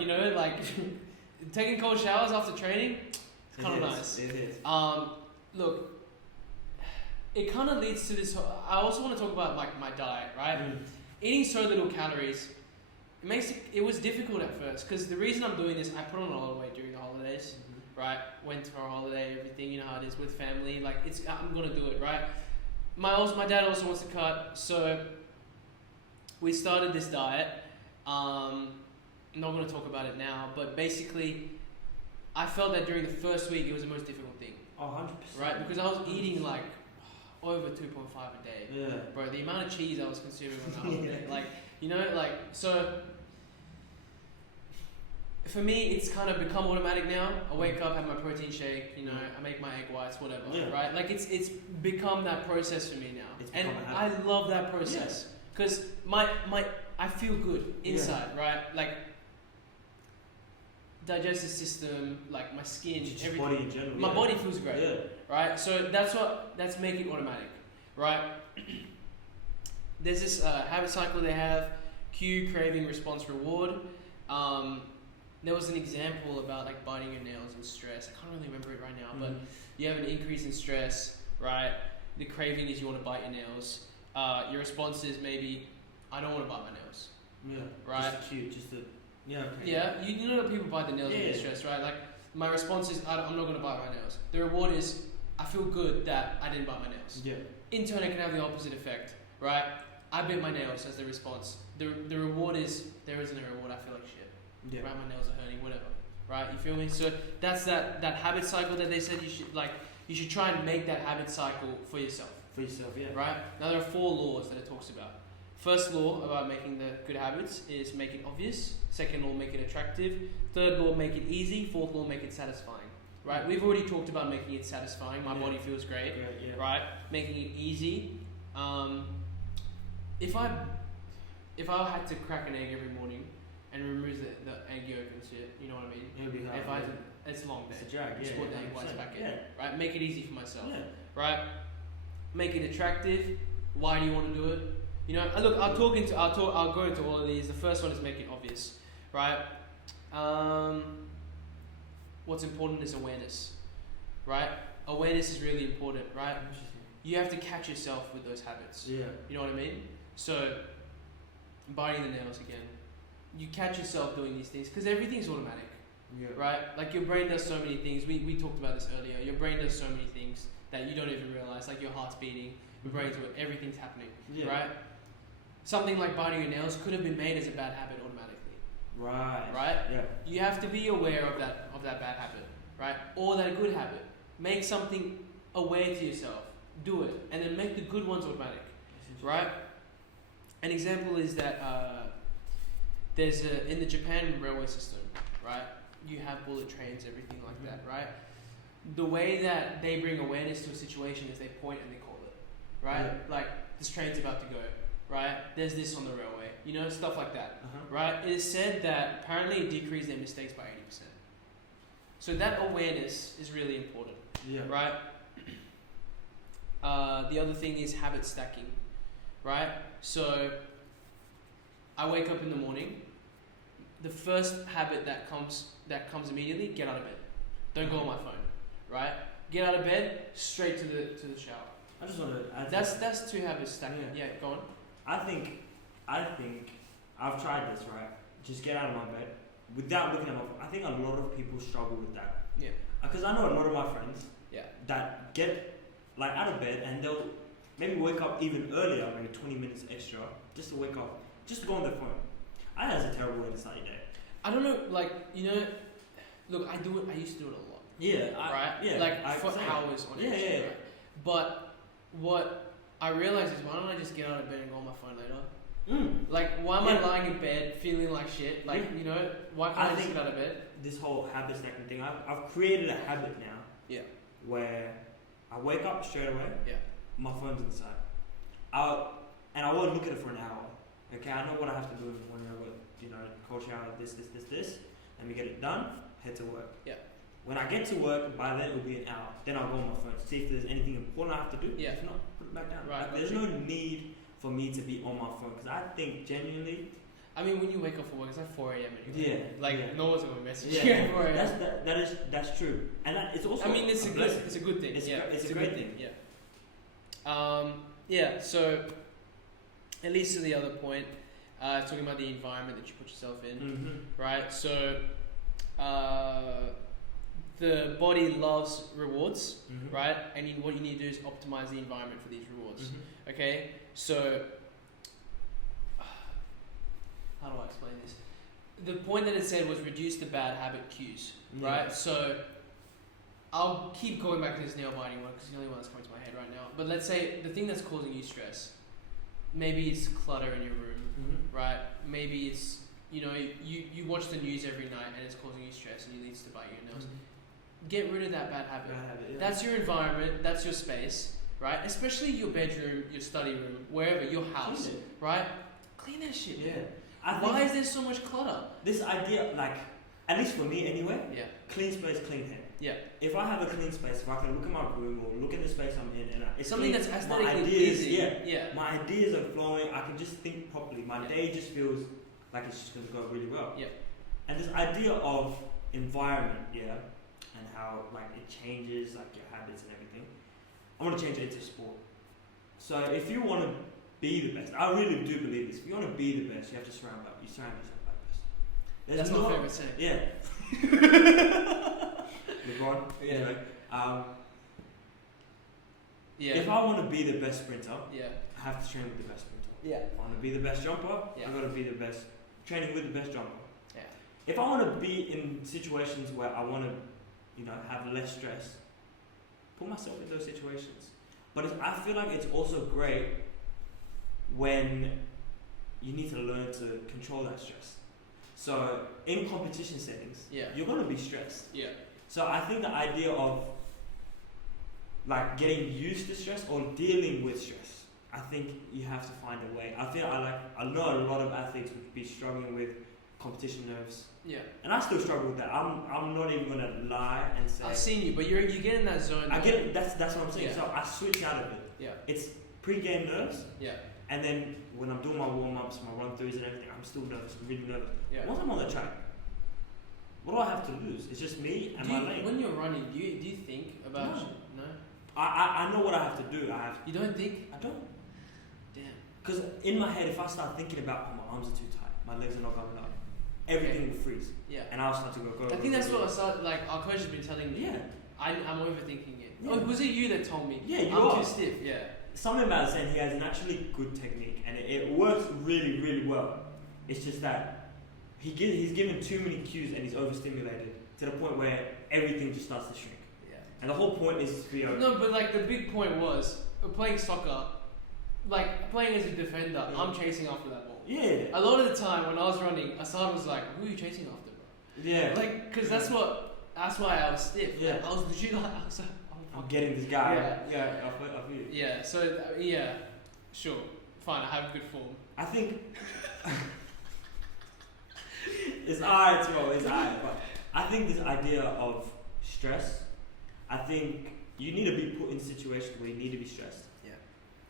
taking cold showers after training, it's kind of nice. It is. Look, it kind of leads to this. I also want to talk about my diet, right? Eating so little calories. It was difficult at first because the reason I'm doing this, I put on a lot of weight during the holidays, right? Went for a holiday, everything, you know how it is with family. Like I'm gonna do it, right? My dad also wants to cut, so we started this diet. I'm not gonna talk about it now, but basically, I felt that during the first week it was the most difficult thing. 100%. Right, because I was eating like over 2.5 a day. Yeah. Bro, the amount of cheese I was consuming on the holiday, so for me, it's kind of become automatic now. I wake up, have my protein shake, I make my egg whites, whatever, right? Like it's become that process for me now, and I love that process because I feel good inside, right? Like digestive system, like my skin, just everything. Body in general. My body feels great, right? So that's making automatic, right? There's this habit cycle they have: cue, craving, response, reward. There was an example about like biting your nails and stress. I can't really remember it right now, but you have an increase in stress, right? The craving is you want to bite your nails. Your response is maybe, I don't want to bite my nails. Yeah. Right. Just cute, just the. Yeah. Okay. Yeah. You know that people bite their nails when they're stressed, right? Like my response is, I'm not going to bite my nails. The reward is, I feel good that I didn't bite my nails. Yeah. In turn, it can have the opposite effect, right? I bit my nails as the response. The reward is, there isn't a reward. I feel like shit. Yeah. Right, my nails are hurting, whatever. Right, you feel me? So that's that habit cycle that they said you should try and make that habit cycle for yourself. For yourself, yeah. Right? Now there are 4 laws that it talks about. First law about making the good habits is make it obvious. Second law, make it attractive. Third law, make it easy. Fourth law, make it satisfying. Right? We've already talked about making it satisfying. My body feels great. Right? Making it easy. If I had to crack an egg every morning and remove the egg yolk and shit, you know what I mean? It'll be hard. If I had to, it's long day. It's a drag, Just put the egg whites back in. Yeah. Right? Make it easy for myself. Yeah. Right? Make it attractive. Why do you want to do it? Look, I'll go into all of these. The first one is make it obvious. Right? What's important is awareness. Right? Awareness is really important, right? You have to catch yourself with those habits. Yeah. You know what I mean? So, biting the nails again. You catch yourself doing these things because everything's automatic. Yeah. Right? Like your brain does so many things. We talked about this earlier. Your brain does so many things that you don't even realize. Like your heart's beating, your brain's working, everything's happening. Yeah. Right? Something like biting your nails could have been made as a bad habit automatically. Right. Right? Yeah. You have to be aware of that bad habit, right? Or that good habit. Make something aware to yourself. Do it, and then make the good ones automatic. Right? An example is that there's in the Japan railway system, right? You have bullet trains, everything like that, right? The way that they bring awareness to a situation is they point and they call it, right? Yeah. Like this train's about to go, right? There's this on the railway, stuff like that, right? It is said that apparently it decreased their mistakes by 80%. So that awareness is really important, right? The other thing is habit stacking, right? So I wake up in the morning. The first habit that comes immediately: get out of bed. Don't go on my phone, right? Get out of bed, straight to the shower. I just want to add. That's 2 habits stacking. Yeah, go on. I think I've tried this, right? Just get out of my bed without looking at my phone. I think a lot of people struggle with that. Yeah. Because I know a lot of my friends. Yeah. That get out of bed and they'll maybe wake up even earlier, maybe 20 minutes extra, just to wake up, just to go on their phone. I think that's a terrible way to start your day. I don't know, like, look, I do it. I used to do it a lot. Yeah. Right. Yeah. Like for hours on end. Yeah. Right? But what I realized is, why don't I just get out of bed and go on my phone later? Like, why am I lying in bed feeling like shit? Like, why can't I just get out of bed? This whole habit stacking thing, I've created a habit now. Yeah. Where I wake up straight away. Yeah. My phone's on the side. And I won't look at it for an hour. Okay, I know what I have to do in the morning. I've got, cold shower, this. Let me get it done, head to work. Yeah. When I get to work, by then it will be an hour. Then I'll go on my phone, see if there's anything important I have to do. Yeah. If not, put it back down. Right. Like, there's no need for me to be on my phone, because I think genuinely. I mean, when you wake up for work, it's like 4 a.m. anyway. Yeah. Like, no one's gonna message you Yeah. at 4 a.m. That's true, and it's also. I mean, it's a good thing. It's a a great thing. Yeah. Yeah. So, at least to the other point, talking about the environment that you put yourself in, right? So, the body loves rewards, right? And what you need to do is optimize the environment for these rewards. Okay. So, how do I explain this? The point that it said was reduce the bad habit cues, right? So, I'll keep going back to this nail biting one because it's the only one that's coming to my head right now. But let's say the thing that's causing you stress, maybe it's clutter in your room, right? Maybe it's, you watch the news every night and it's causing you stress and it leads to biting your nails. Get rid of that bad habit. That's your environment, that's your space, right? Especially your bedroom, your study room, wherever, your house, right? Clean that shit. Yeah. Why is there so much clutter? This idea, like, at least for me anyway, clean space, clean head. Yeah. If I have a clean space, if I can look at my room or look at the space I'm in, and it's something clean, that's aesthetically my ideas, pleasing. my ideas are flowing. I can just think properly. My day just feels like it's just going to go really well. Yeah. And this idea of environment, and how like it changes like your habits and everything. I want to change it into sport. So if you want to be the best, I really do believe this. If you want to be the best, you have to surround yourself by the best. That's my favorite saying. Yeah. LeBron. Yeah. Anyway, if I want to be the best sprinter, I have to train with the best sprinter. Yeah. If I want to be the best jumper, I've got to be the best training with the best jumper. Yeah. If I want to be in situations where I want to, have less stress, put myself in those situations. But I feel like it's also great when you need to learn to control that stress. So in competition settings, you're going to be stressed. Yeah. So I think the idea of like getting used to stress or dealing with stress, I think you have to find a way. I know a lot of athletes would be struggling with competition nerves. Yeah. And I still struggle with that. I'm not even gonna lie and say I've seen you, but you get in that zone. I get it. That's what I'm saying. Yeah. So I switch out of it. Yeah. It's pre-game nerves. Yeah. And then when I'm doing my warm-ups, my run-throughs and everything, I'm still nervous. I'm really nervous. Yeah. Once I'm on the track, what do I have to lose? It's just me and my lane. When you're running, do you think about no? I know what I have to do. You don't think? I don't. Damn. Because in my head, if I start thinking about my arms are too tight, my legs are not going up, everything will freeze. Yeah. And I'll start to go. I think that's what I started. Like our coach has been telling me. Yeah. I'm overthinking it. Yeah. Oh, was it you that told me? Yeah, I'm too stiff. Yeah. Something about saying he has an actually good technique and it works really, really well. It's just that he's given too many cues and he's overstimulated to the point where everything just starts to shrink. Yeah. And the whole point is to be No, but like the big point was playing soccer, like playing as a defender, I'm chasing after that ball. Yeah. A lot of the time when I was running, Assad was like, "Who are you chasing after, bro?" Yeah. Like, cause that's why I was stiff. Yeah. Like, I was legit like, I'm getting this guy. Yeah. I feel you. Yeah. So sure, fine. I have good form. I think it's alright, bro. It's alright, but I think this idea of stress, I think you need to be put in situations where you need to be stressed. Yeah.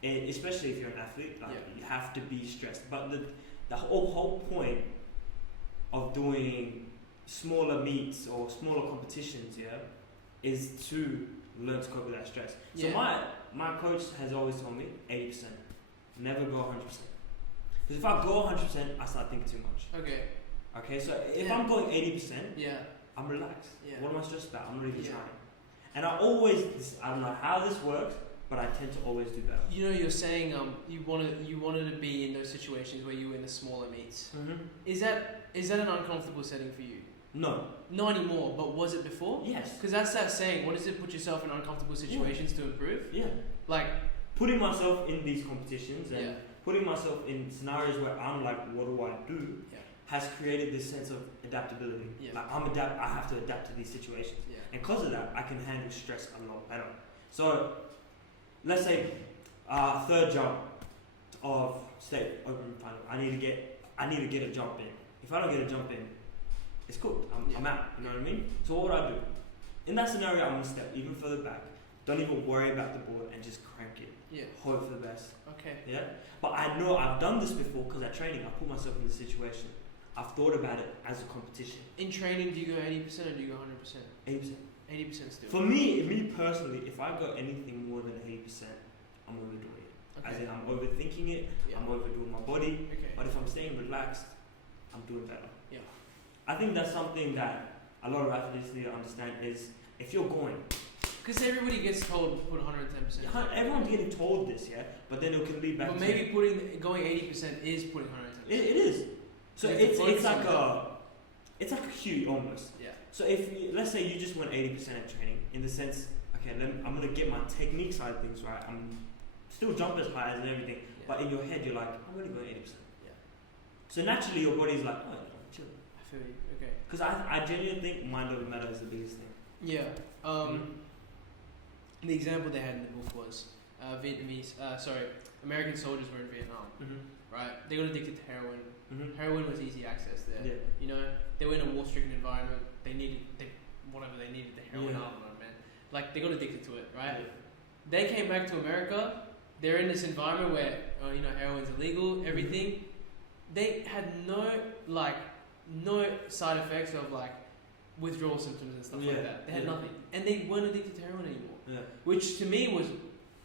And especially if you're an athlete, you have to be stressed. But the whole point of doing smaller meets or smaller competitions, is to learn to cope with that stress. So my coach has always told me 80%. Never go 100%. Because if I go 100%, I start thinking too much. Okay, so if I'm going 80%, I'm relaxed. Yeah. What am I stressed about? I'm not even trying. And I don't know how this works, but I tend to always do better. You know, you're saying you wanted to be in those situations where you were in the smaller meets. Mm-hmm. Is that an uncomfortable setting for you? No. Not anymore, but was it before? Yes. Because that's that saying, what does it put yourself in uncomfortable situations to improve? Yeah. Like, putting myself in these competitions and yeah. putting myself in scenarios where I'm like, what do I do? Yeah. Has created this sense of adaptability. Yeah. Like I have to adapt to these situations. Yeah. And because of that, I can handle stress a lot better. So, let's say, third jump of state open final. I need to get a jump in. If I don't get a jump in, it's cooked. I'm out. You know what I mean? So what would I do? In that scenario, I'm gonna step even further back. Don't even worry about the board and just crank it. Yeah. Hope for the best. Okay. Yeah. But I know I've done this before because at training, I put myself in the situation. I've thought about it as a competition. In training, do you go 80% or do you go 100%? 80%. 80% still. For me personally, if I go anything more than 80%, I'm overdoing it. Okay. As in, I'm overthinking it. Yeah. I'm overdoing my body. Okay. But if I'm staying relaxed, I'm doing better. Yeah. I think that's something that a lot of athletes need to understand is if you're going. Because everybody gets told to put 110%. Everyone's getting told this, yeah? But then it can lead back but to... maybe going 80% is putting 110%. It is. So it's like a... It's like a cue almost. Yeah. So if you, let's say you just went 80% at training, in the sense, okay, I'm gonna get my technique side of things right. I'm still jump as high as and everything, but in your head you're like, I'm only going 80%. Yeah. So naturally your body's like, oh, chill. I feel you. Okay. Because I genuinely think mind over matter is the biggest thing. Yeah. The example they had in the book was American soldiers were in Vietnam, right? They got addicted to heroin. Heroin was easy access there. Yeah. You know, they were in a war-stricken environment. They needed the heroin armor, man. Like they got addicted to it, right? Yeah. They came back to America. They're in this environment where heroin's illegal, everything. They had no side effects of like withdrawal symptoms and stuff like that. They had nothing, and they weren't addicted to heroin anymore. Yeah. Which to me was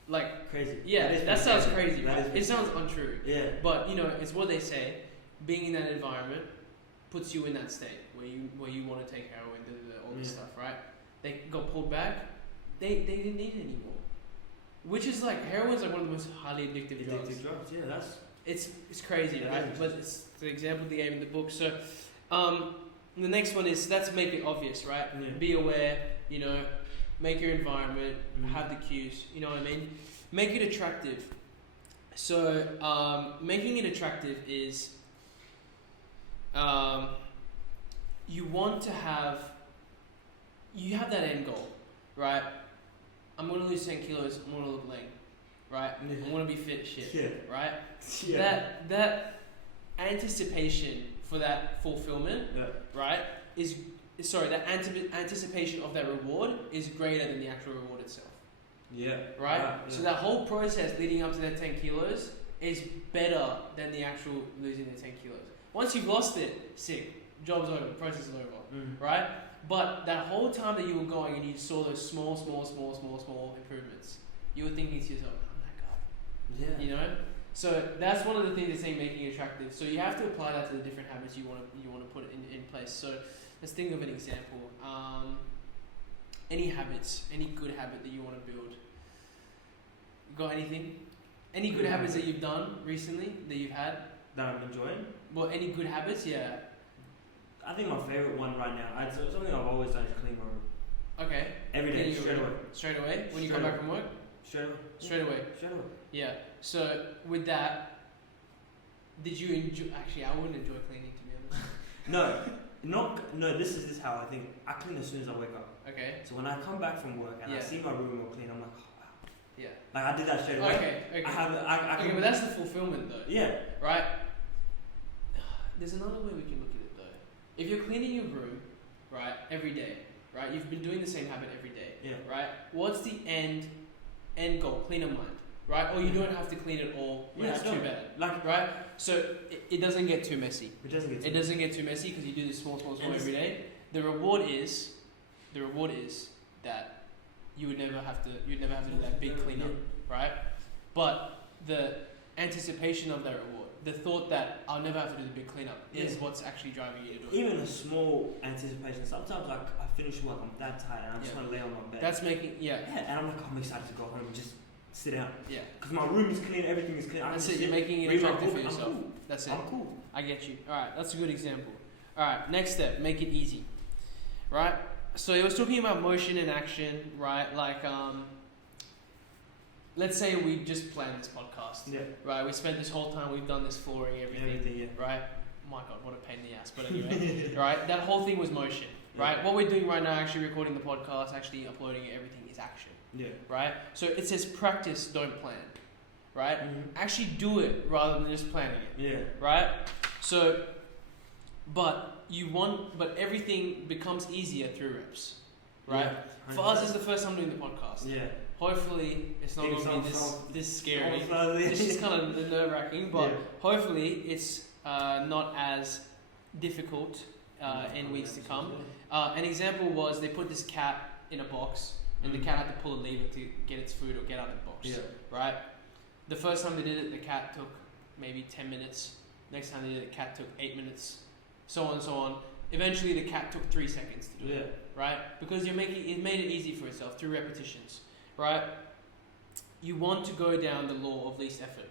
like crazy. Yeah, that sounds crazy, right? It It sounds untrue. Yeah. But it's what they say. Being in that environment puts you in that state where you want to take heroin, all this stuff, right? They got pulled back. They didn't need it anymore. Which is like heroin's like one of the most highly addictive drugs. Yeah, that's it's crazy, right? But it's the example they gave in the book. So, the next one is that's make it obvious, right? Yeah. Be aware. Make your environment, have the cues. You know what I mean? Make it attractive. So, making it attractive is you have that end goal, right? I'm gonna lose 10 kilos. I'm gonna look lean, right? Yeah. I want to be fit as shit, right? Yeah. That anticipation for that fulfillment, right? That anticipation of that reward is greater than the actual reward itself. Yeah. Right? Yeah. So that whole process leading up to that 10 kilos is better than the actual losing the 10 kilos. Once you've lost it, sick. Job's over. Process is over. Right? But that whole time that you were going and you saw those small improvements, you were thinking to yourself, I'm that guy. Yeah. So that's one of the things they're saying, making it attractive. So you have to apply that to the different habits you want to put in place. So let's think of an example. Any habits, any good habit that you want to build. You got anything? Any good habits that you've done recently that you've had? That I'm enjoying? Well, any good habits? Yeah. I think my favourite one right now, something I've always done is clean my room. Okay. Every day, straight away. Straight away? When you come back from work? Straight away. Straight away. Straight away. Yeah. So with that, did you enjoy? Actually, I wouldn't enjoy cleaning, to be honest. No. This is how I think. I clean as soon as I wake up. Okay. So when I come back from work and I see my room all clean, I'm like, oh, wow. Yeah. Like I did that straight away. Okay. I But that's the fulfillment, though. Yeah. Right. There's another way we can look at it, though. If you're cleaning your room, right, every day, right, you've been doing the same habit every day. Yeah. Right. What's the end goal? Clean a mind. Right? Or you don't have to clean it all. It's too bad. Right? So it doesn't get too messy. It doesn't get too messy because you do this small every day. The reward is that you'd never have to do that big cleanup, right? But the anticipation of that reward, the thought that I'll never have to do the big cleanup is what's actually driving you to do it. Even a small anticipation. Sometimes like I finish work, I'm that tired and I just want to lay on my bed. That's making and I'm like, I'm excited to go home and just sit down. Yeah. Because my room is clean, everything is clean. I That's can it. You're sit, making it read my attractive book, for yourself. I'm cool. That's it. I'm cool. I get you. All right, that's a good example. All right, next step, make it easy. Right? So he was talking about motion and action, right? Like, let's say we just planned this podcast. Yeah. Right? We spent this whole time, we've done this flooring, everything. Yeah. Right? My God, what a pain in the ass. But anyway, right? That whole thing was motion. Right? What we're doing right now, actually recording the podcast, actually uploading it, everything is action. Yeah. Right? So it says practice, don't plan. Right? Mm-hmm. Actually do it rather than just planning it. Yeah. Right? So, but everything becomes easier through reps. Right? Yeah, For us, it's the first time doing the podcast. Yeah. Hopefully, it's not going to be this scary. It's just kind of nerve-wracking, but hopefully it's not as difficult in weeks to come. An example was they put this cat in a box, and the cat had to pull a lever to get its food or get out of the box. Yeah. Right? The first time they did it, the cat took maybe 10 minutes. Next time they did it, the cat took 8 minutes. So on and so on. Eventually, the cat took 3 seconds to do it. Right? Because it made it easy for itself through repetitions. Right? You want to go down the law of least effort.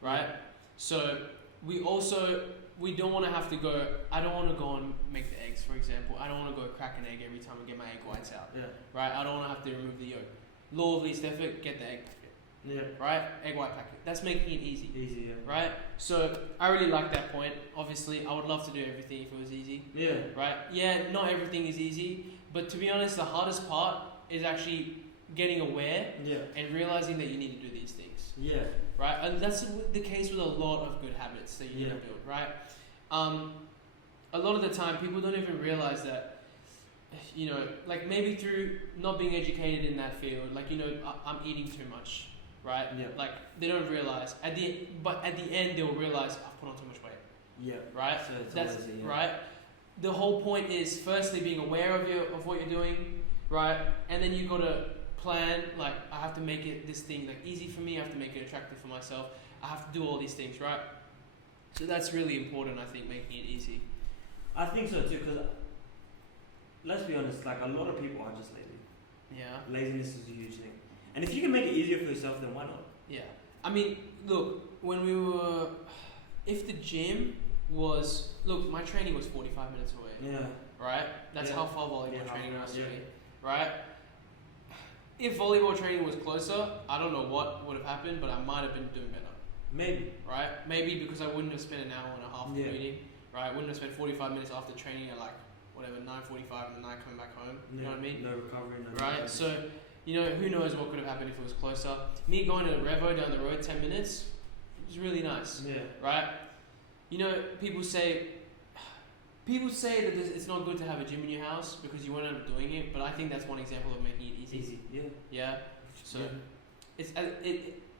Right? So we don't want to have to go. I don't want to go and make the eggs, for example. I don't want to go crack an egg every time and get my egg whites out. Yeah. Right? I don't want to have to remove the yolk. Law of least effort, get the egg packet. Yeah. Right? Egg white packet. That's making it easy. Easy, yeah. Right? So I really like that point. Obviously, I would love to do everything if it was easy. Yeah. Right? Yeah, not everything is easy, but to be honest, the hardest part is actually getting aware and realizing that you need to do these things. Yeah. Right? And that's the case with a lot of good habits that you need to build, right? A lot of the time, people don't even realize that, you know, like maybe through not being educated in that field, like, you know, I'm eating too much, right? Yeah. Like, they don't realize. But at the end, they'll realize, I've put on too much weight. Yeah. Right? So it's That's always, right. The whole point is firstly being aware of what you're doing, right? And then you gotta plan, like, I have to make it this thing like easy for me, I have to make it attractive for myself, I have to do all these things, right? So that's really important, I think, making it easy. I think so too, because let's be honest, like a lot of people are just lazy. Yeah. Laziness is a huge thing. And if you can make it easier for yourself, then why not? Yeah. I mean, look, if the gym was, my training was 45 minutes away. Yeah. Right? That's how far volleyball training was to me. Yeah. Right? If volleyball training was closer, I don't know what would have happened, but I might have been doing better. Maybe. Right? Maybe because I wouldn't have spent an hour and a half commuting. Right? I wouldn't have spent 45 minutes after training at like, whatever, 9:45 in the night coming back home. You know what I mean? No recovery, no right? recovery. So, you know, who knows what could have happened if it was closer. Me going to Revo down the road 10 minutes, it was really nice. Yeah. Right? You know, people say that it's not good to have a gym in your house because you won't end up doing it, but I think that's one example of making it easy. Easy, yeah. Yeah. So,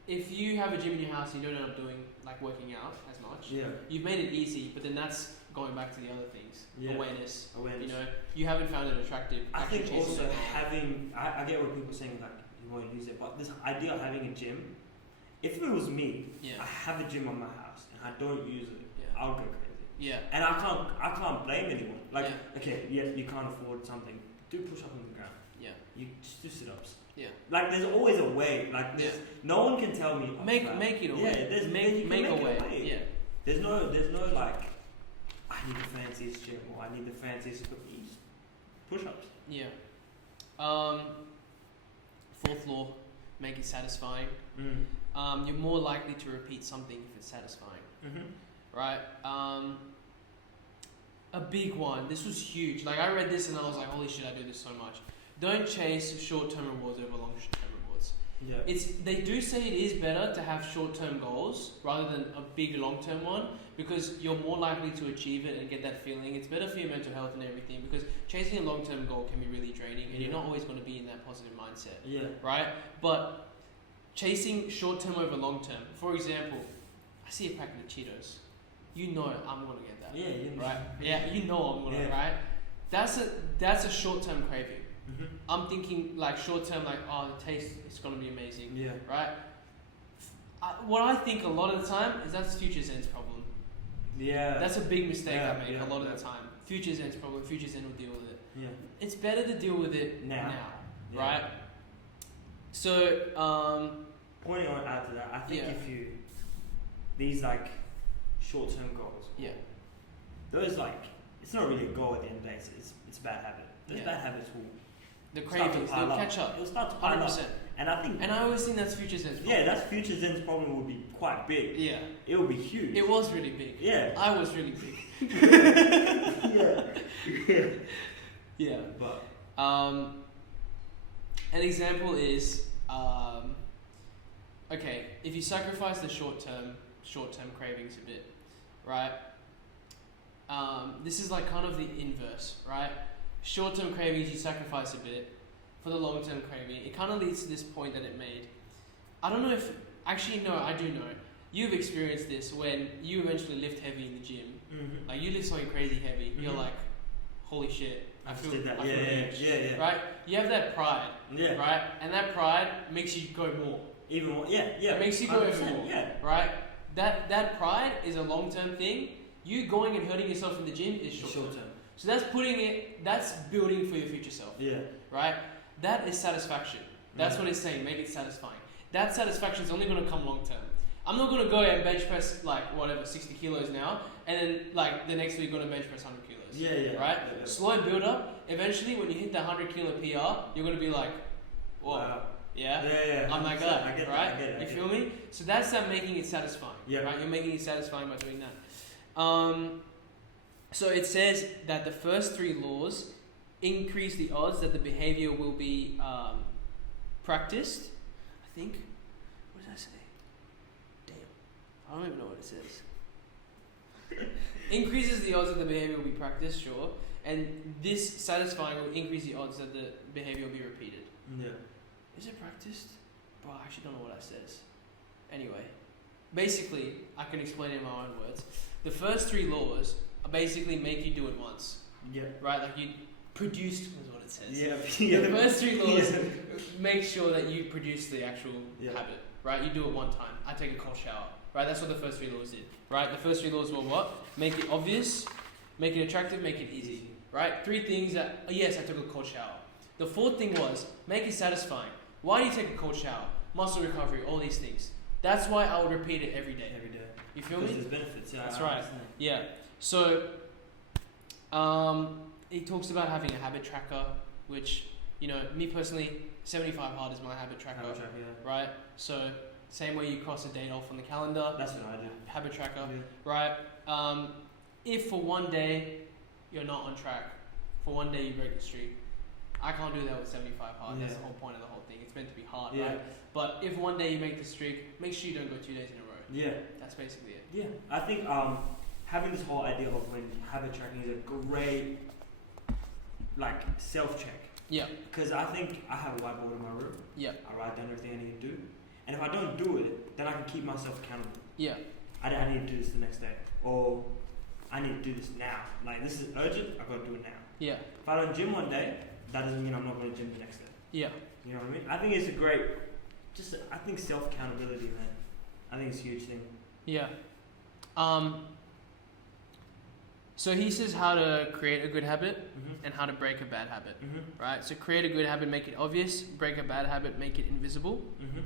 if you have a gym in your house and you don't end up doing, like, working out as much, you've made it easy, but then that's going back to the other things. Yeah. Awareness. Awareness. You know, you haven't found it attractive. I think chasing also it. having, I get what people are saying, like, you won't use it, but this idea of having a gym, if it was me, I have a gym on my house and I don't use it, I'll go crazy. Yeah. And I can't blame anyone. Like, okay, you can't afford something, do push up on the ground. Yeah. You just do sit-ups. Yeah. Like, there's always a way. Like, no one can tell me. Make it a way. Yeah, make a way. Yeah. There's no like, I need the fanciest gym or I need the fanciest equipment. You just push-ups. Yeah. Fourth law, make it satisfying. You're more likely to repeat something if it's satisfying. Right? A big one. This was huge. Like, I read this and I was like, holy shit, I do this so much. Don't chase short-term rewards over long-term rewards. Yeah. They do say it is better to have short-term goals rather than a big long-term one because you're more likely to achieve it and get that feeling. It's better for your mental health and everything because chasing a long-term goal can be really draining and you're not always going to be in that positive mindset. Yeah. Right? But chasing short-term over long-term, for example, I see a packet of Cheetos. You know I'm going to get that. Yeah, you know. Right? Yeah, you know I'm going to, right? That's a short-term craving. I'm thinking like short-term, like, the taste is going to be amazing. Yeah. Right? What I think a lot of the time is that's Future Zen's problem. Yeah. That's a big mistake I make a lot of the time. Future Zen's problem. Future Zen will deal with it. Yeah. It's better to deal with it now. Right? So, pointing on out to that, I think Yeah. if you these like short-term goals, Yeah. those like it's not really a goal at the end of the day. It's a bad habit. Those Yeah. bad habits will The start to cravings, pile they'll up. catch up. It'll start to pile 100%. up, and I think And I always think that's Future Zen's yeah, that's Future Zen's problem will be quite big. Yeah. It will be huge. It was really big. Yeah. I was really big. yeah. Yeah. Yeah. But An example is, okay, if you sacrifice the short-term cravings a bit, right? This is like kind of the inverse, right? Short-term cravings you sacrifice a bit for the long-term craving. It kind of leads to this point that it made. I don't know if, actually no, I do know. You've experienced this when you eventually lift heavy in the gym. mm-hmm. Like you lift something crazy heavy, you're Mhm. like, holy shit, I just feel did that. I Yeah, feel yeah, rich. yeah. Right? You have that pride, Yeah. right? And that pride makes you go more, Even more. Yeah. Yeah. It makes you go even 100%, more. Yeah. right? That pride is a long-term thing. You going and hurting yourself in the gym is short-term. Short term. So that's building for your future self, Yeah. right? That is satisfaction. That's what it's saying, make it satisfying. That satisfaction is only going to come long-term. I'm not going to go and bench press like whatever 60 kilos now, and then like the next week going to bench press 100 kilos. Yeah. Yeah. Right? Yeah, yeah. Slow build up. Eventually, when you hit the 100 kilo PR, you're going to be like, whoa, Wow. yeah, Yeah. I'm that 100%. guy, I get right? That, I get it. You feel me? So that's that making it satisfying, Yeah. right? You're making it satisfying by doing that. So it says that the first 3 laws increase the odds that the behavior will be practiced. I think. What did I say? Damn, I don't even know what it says. Increases the odds that the behavior will be practiced, sure, and this satisfying will increase the odds that the behavior will be repeated. Yeah. Is it practiced? Bro, I actually don't know what that says. Anyway, basically, I can explain it in my own words. The first 3 laws are basically make you do it once, Yeah. right? Like you produced is what it says. Yeah. The Yeah. first 3 laws Yeah. make sure that you produce the actual Yeah. habit, right? You do it one time. I take a cold shower, right? That's what the first 3 laws did, right? The first 3 laws were what? Make it obvious, make it attractive, make it easy, right? 3 things that, yes, I took a cold shower. The 4th thing was make it satisfying. Why do you take a cold shower? Muscle recovery, all these things. That's why I would repeat it every day. Every day. You feel Because me? there's benefits. Yeah. That's I right. understand. Yeah. So, he talks about having a habit tracker, which, you know, me personally, 75 hard is my habit tracker, Habit tracker, yeah. right? So, same way you cross a date off on the calendar, That's what I do. habit tracker, Yeah. right? If for one day you're not on track, for one day you break the streak, I can't do that with 75 hard. That's Yeah. the whole point of the whole thing. It's meant to be hard, Yeah. right? But if one day you make the streak, make sure you don't go 2 days in a row. Yeah. That's basically it. Yeah. I think having this whole idea of when habit tracking is a great like self check. Yeah. Because I think I have a whiteboard in my room. Yeah. I write down everything I need to do. And if I don't do it, then I can keep myself accountable. Yeah. I need to do this the next day. Or I need to do this now. Like, this is urgent, I've got to do it now. Yeah. If I don't gym one day, that doesn't mean I'm not going to gym the next day. Yeah. You know what I mean? I think it's a great, I think self accountability, man. I think it's a huge thing. Yeah. So he says how to create a good habit Mm-hmm. and how to break a bad habit, Mm-hmm. right? So create a good habit, make it obvious. Break a bad habit, make it invisible. Mm-hmm.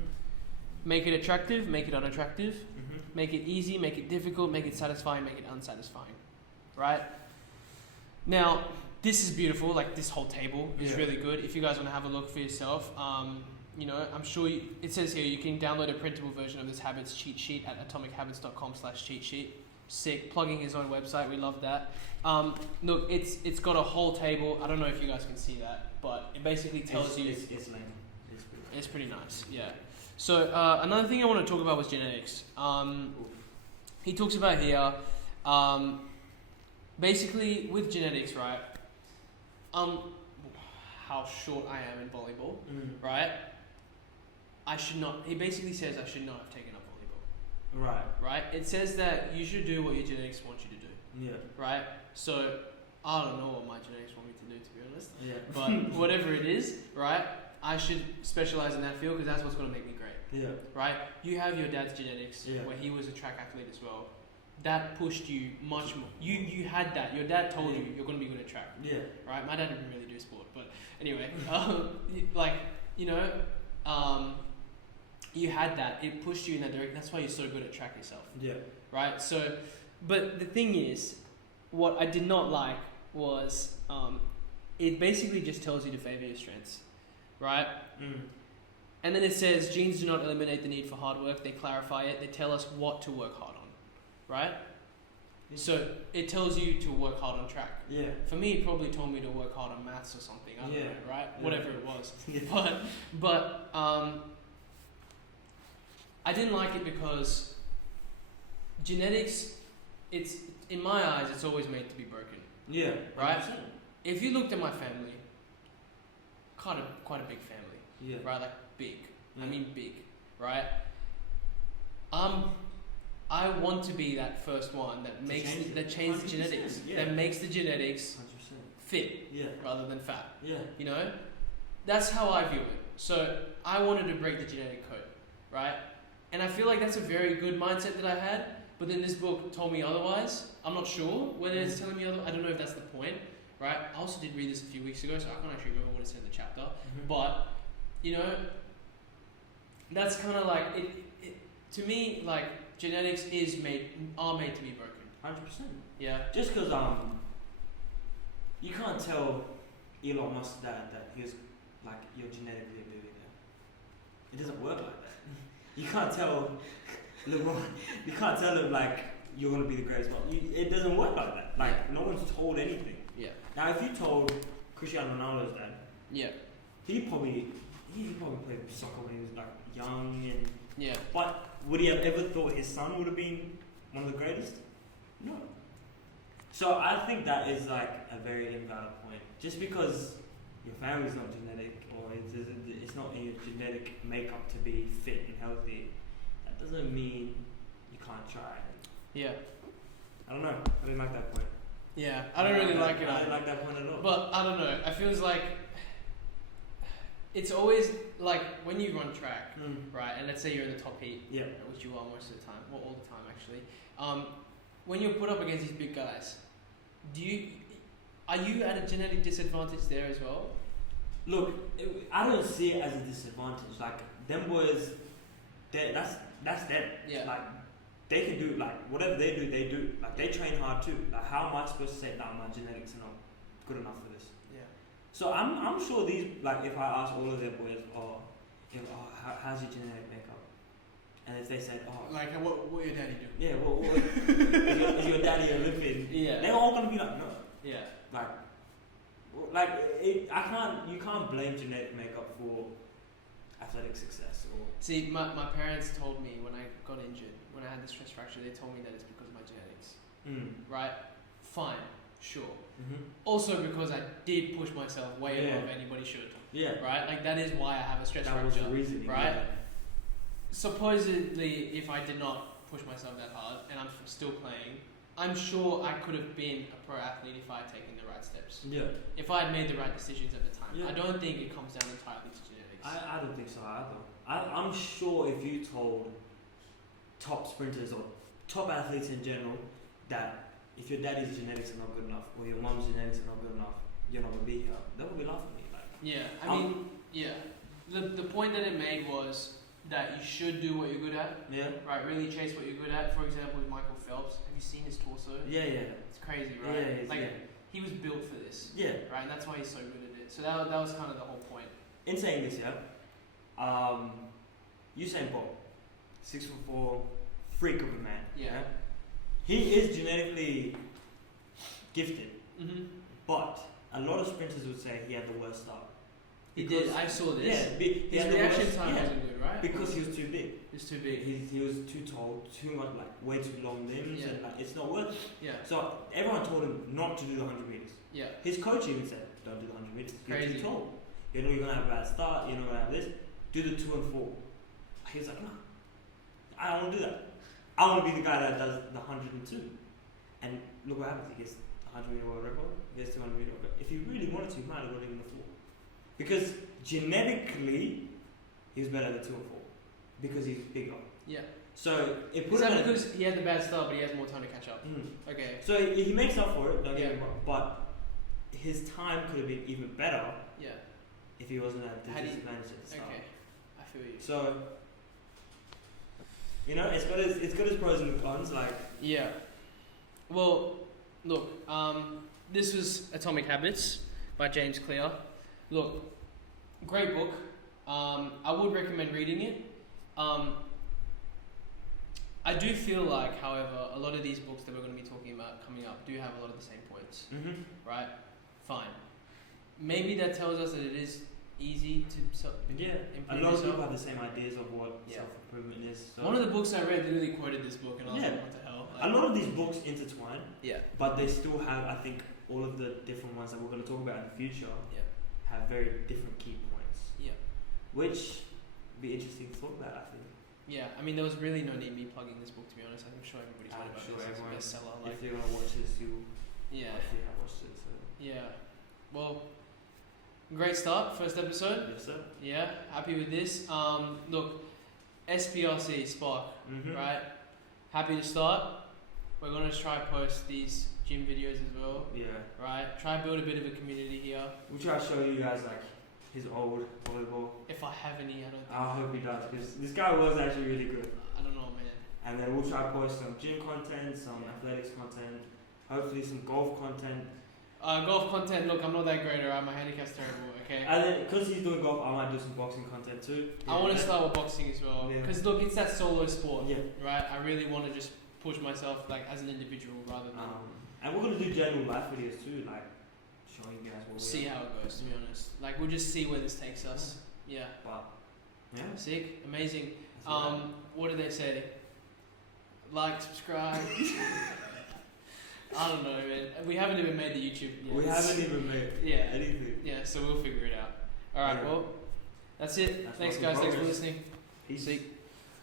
Make it attractive, make it unattractive. Mm-hmm. Make it easy, make it difficult, make it satisfying, make it unsatisfying, right? Now, this is beautiful. Like, this whole table is Yeah. really good. If you guys want to have a look for yourself, you know, I'm sure it says here you can download a printable version of this habits cheat sheet at atomichabits.com/cheat sheet. Sick. Plugging his own website. We love that. Look, it's got a whole table. I don't know if you guys can see that, but it basically tells you. It's lame. It's pretty nice. Yeah. So another thing I want to talk about was genetics. He talks about here. Basically, with genetics, right? How short I am in volleyball, right? I should not. He basically says I should not have taken up volleyball. Right. Right? It says that you should do what your genetics want you to do. Yeah. Right? So I don't know what my genetics want me to do, to be honest. Yeah. But whatever it is, right? I should specialize in that field because that's what's going to make me great. Yeah. Right? You have your dad's genetics, Yeah. where he was a track athlete as well. That pushed you much more. You had that. Your dad told you you're going to be good at track. Yeah. Right? My dad didn't really do sport, but anyway, like, you know, you had that, it pushed you in that direction. That's why you're so good at track yourself. Yeah. Right? So, but the thing is, what I did not like was it basically just tells you to favour your strengths, right? And then it says genes do not eliminate the need for hard work. They clarify it. They tell us what to work hard on, right? Yeah. So it tells you to work hard on track. Yeah. For me, it probably told me to work hard on maths or something. I don't know, right? Yeah. Whatever it was. Yeah. But I didn't like it because genetics, it's in my eyes, it's always made to be broken. Yeah. Right? 100%. If you looked at my family, quite a big family, Yeah. right? Like big. Yeah. I mean big, right? I want to be that first one that changes the genetics, that makes the genetics 100%. fit, rather than fat. Yeah. You know, that's how I view it. So I wanted to break the genetic code, right? And I feel like that's a very good mindset that I had. But then this book told me otherwise. I'm not sure whether it's telling me otherwise. I don't know if that's the point, right? I also did read this a few weeks ago, so I can't actually remember what it said in the chapter. But you know, that's kind of like it. To me, like genetics are made to be broken. 100%. Yeah. Just because you can't tell Elon Musk that he's like you're genetically a billionaire. It doesn't work like that. You can't tell LeBron. You can't tell him like you're gonna be the greatest. It doesn't work like that. Like no one's told anything. Yeah. Now, if you told Cristiano Ronaldo's dad, he probably played soccer when he was like young and But would he have ever thought his son would have been one of the greatest? No. So I think that is like a very invalid point. Just because your family's not genetic or it's not in your genetic makeup to be fit and healthy, that doesn't mean you can't try. Yeah. I don't know. I didn't like that point. Yeah, I don't really like it. I didn't like that point at all. But I don't know. I feels like it's always like when you run track, right? And let's say you're in the top heat, which you are most of the time, well, all the time actually. When you're put up against these big guys, are you at a genetic disadvantage there as well? Look, I don't see it as a disadvantage. Like them boys, that's them. Yeah. Like they can do like whatever they do. Like they train hard too. Like how am I supposed to say that my genetics are not good enough for this? Yeah. So I'm sure these like if I ask all of their boys, how's your genetic makeup? And if they said, like what your daddy do? Yeah, what is your daddy Olympian? Yeah. They're all gonna be like, no. Yeah. You can't blame genetic makeup for athletic success. Or see, my parents told me when I got injured, when I had the stress fracture, they told me that it's because of my genetics. Right? Fine, sure. Also because I did push myself way above anybody should. Yeah. Right? Like that is why I have a stress fracture. fracture. That was the reason. Right? Yeah. Supposedly, if I did not push myself that hard and I'm still playing, I'm sure I could have been a pro athlete if I had taken the right steps. Yeah. If I had made the right decisions at the time. Yeah. I don't think it comes down entirely to genetics. I don't think so either. I'm sure if you told top sprinters or top athletes in general that if your daddy's genetics are not good enough or your mom's genetics are not good enough, you're not going to be here, they would be laughing at you. Like, yeah, I mean, The point that it made was that you should do what you're good at. Yeah. Right, really chase what you're good at. For example, with Michael Phelps, have you seen his torso? Yeah. It's crazy, right? Yeah, he was built for this. Yeah. Right, and that's why he's so good at it. So that was kind of the whole point. In saying this, Usain Bolt, 6'4", freak of a man. Yeah. He is genetically gifted, but a lot of sprinters would say he had the worst start. He did. I saw this. Yeah, his reaction time wasn't good, right? Because he was too big. He was too big. He was too tall, too much way too long limbs, and it's not worth it. Yeah. So everyone told him not to do the 100 meters. Yeah. His coach even said, "Don't do the 100 meters. You're Crazy. too tall. You know you're gonna have a bad start. You're not gonna have this. Do the 2 and 4." He was like, "No, I don't want to do that. I want to be the guy that does the 100 and 2." And look what happens. He gets the 100 meter world record. He gets 200 meter record. If he really wanted to, he might have got even the 4. Because genetically, he was better than 2 and 4. Because he's bigger. Yeah. So it is that because he had the bad start, but he has more time to catch up? Okay. So he makes up for it. Don't get me wrong. But his time could have been even better. Yeah. If he wasn't at the disadvantage at the start. Okay. I feel you. So You know, it's got its pros and cons. Like, Yeah. Well, look, this was Atomic Habits by James Clear. Look, great book. I would recommend reading it. I do feel like, however, a lot of these books that we're going to be talking about coming up do have a lot of the same points, right? Fine. Maybe that tells us that it is easy to a improve lot of yourself. people have the same ideas of what self-improvement is. So. One of the books I read literally quoted this book, and I was like, what the hell? A lot of these books intertwine, Yeah. but they still have, I think, all of the different ones that we're going to talk about in the future have very different key points. Yeah. Which would be interesting to talk about, I think. Yeah, I mean, there was really no need me plugging this book, to be honest. I'm sure everybody's heard about this. It's a bestseller. If you're going to watch this, you'll hopefully have watched it. So. Yeah. Well, great start, first episode. Yes, sir. Yeah, happy with this. Look, SPRC, Spark, right? Happy to start. We're going to try post these gym videos as well. Yeah. Right? Try and build a bit of a community here. We'll try to show you guys, like, his old volleyball. If I have any, I don't think. I hope he does, because this guy was actually really good. I don't know, man. And then we'll try to post some gym content, some athletics content, hopefully some golf content. Golf content, look, I'm not that great, alright? My handicap's terrible, okay? And then, because he's doing golf, I might do some boxing content too. I want to start with boxing as well. Yeah. Because, look, it's that solo sport, Yeah. right? I really want to just push myself, like, as an individual rather than And we're going to do general life videos too, like showing you guys what see how it goes, to be honest. Like, we'll just see where this takes us. Yeah. But, yeah. Sick. Amazing. That's right. What do they say? Like, subscribe. I don't know, man. We haven't even made the YouTube yet. We haven't even made anything. Yeah, so we'll figure it out. Alright, well, that's it. Thanks, guys. Thanks for listening. Peace. See.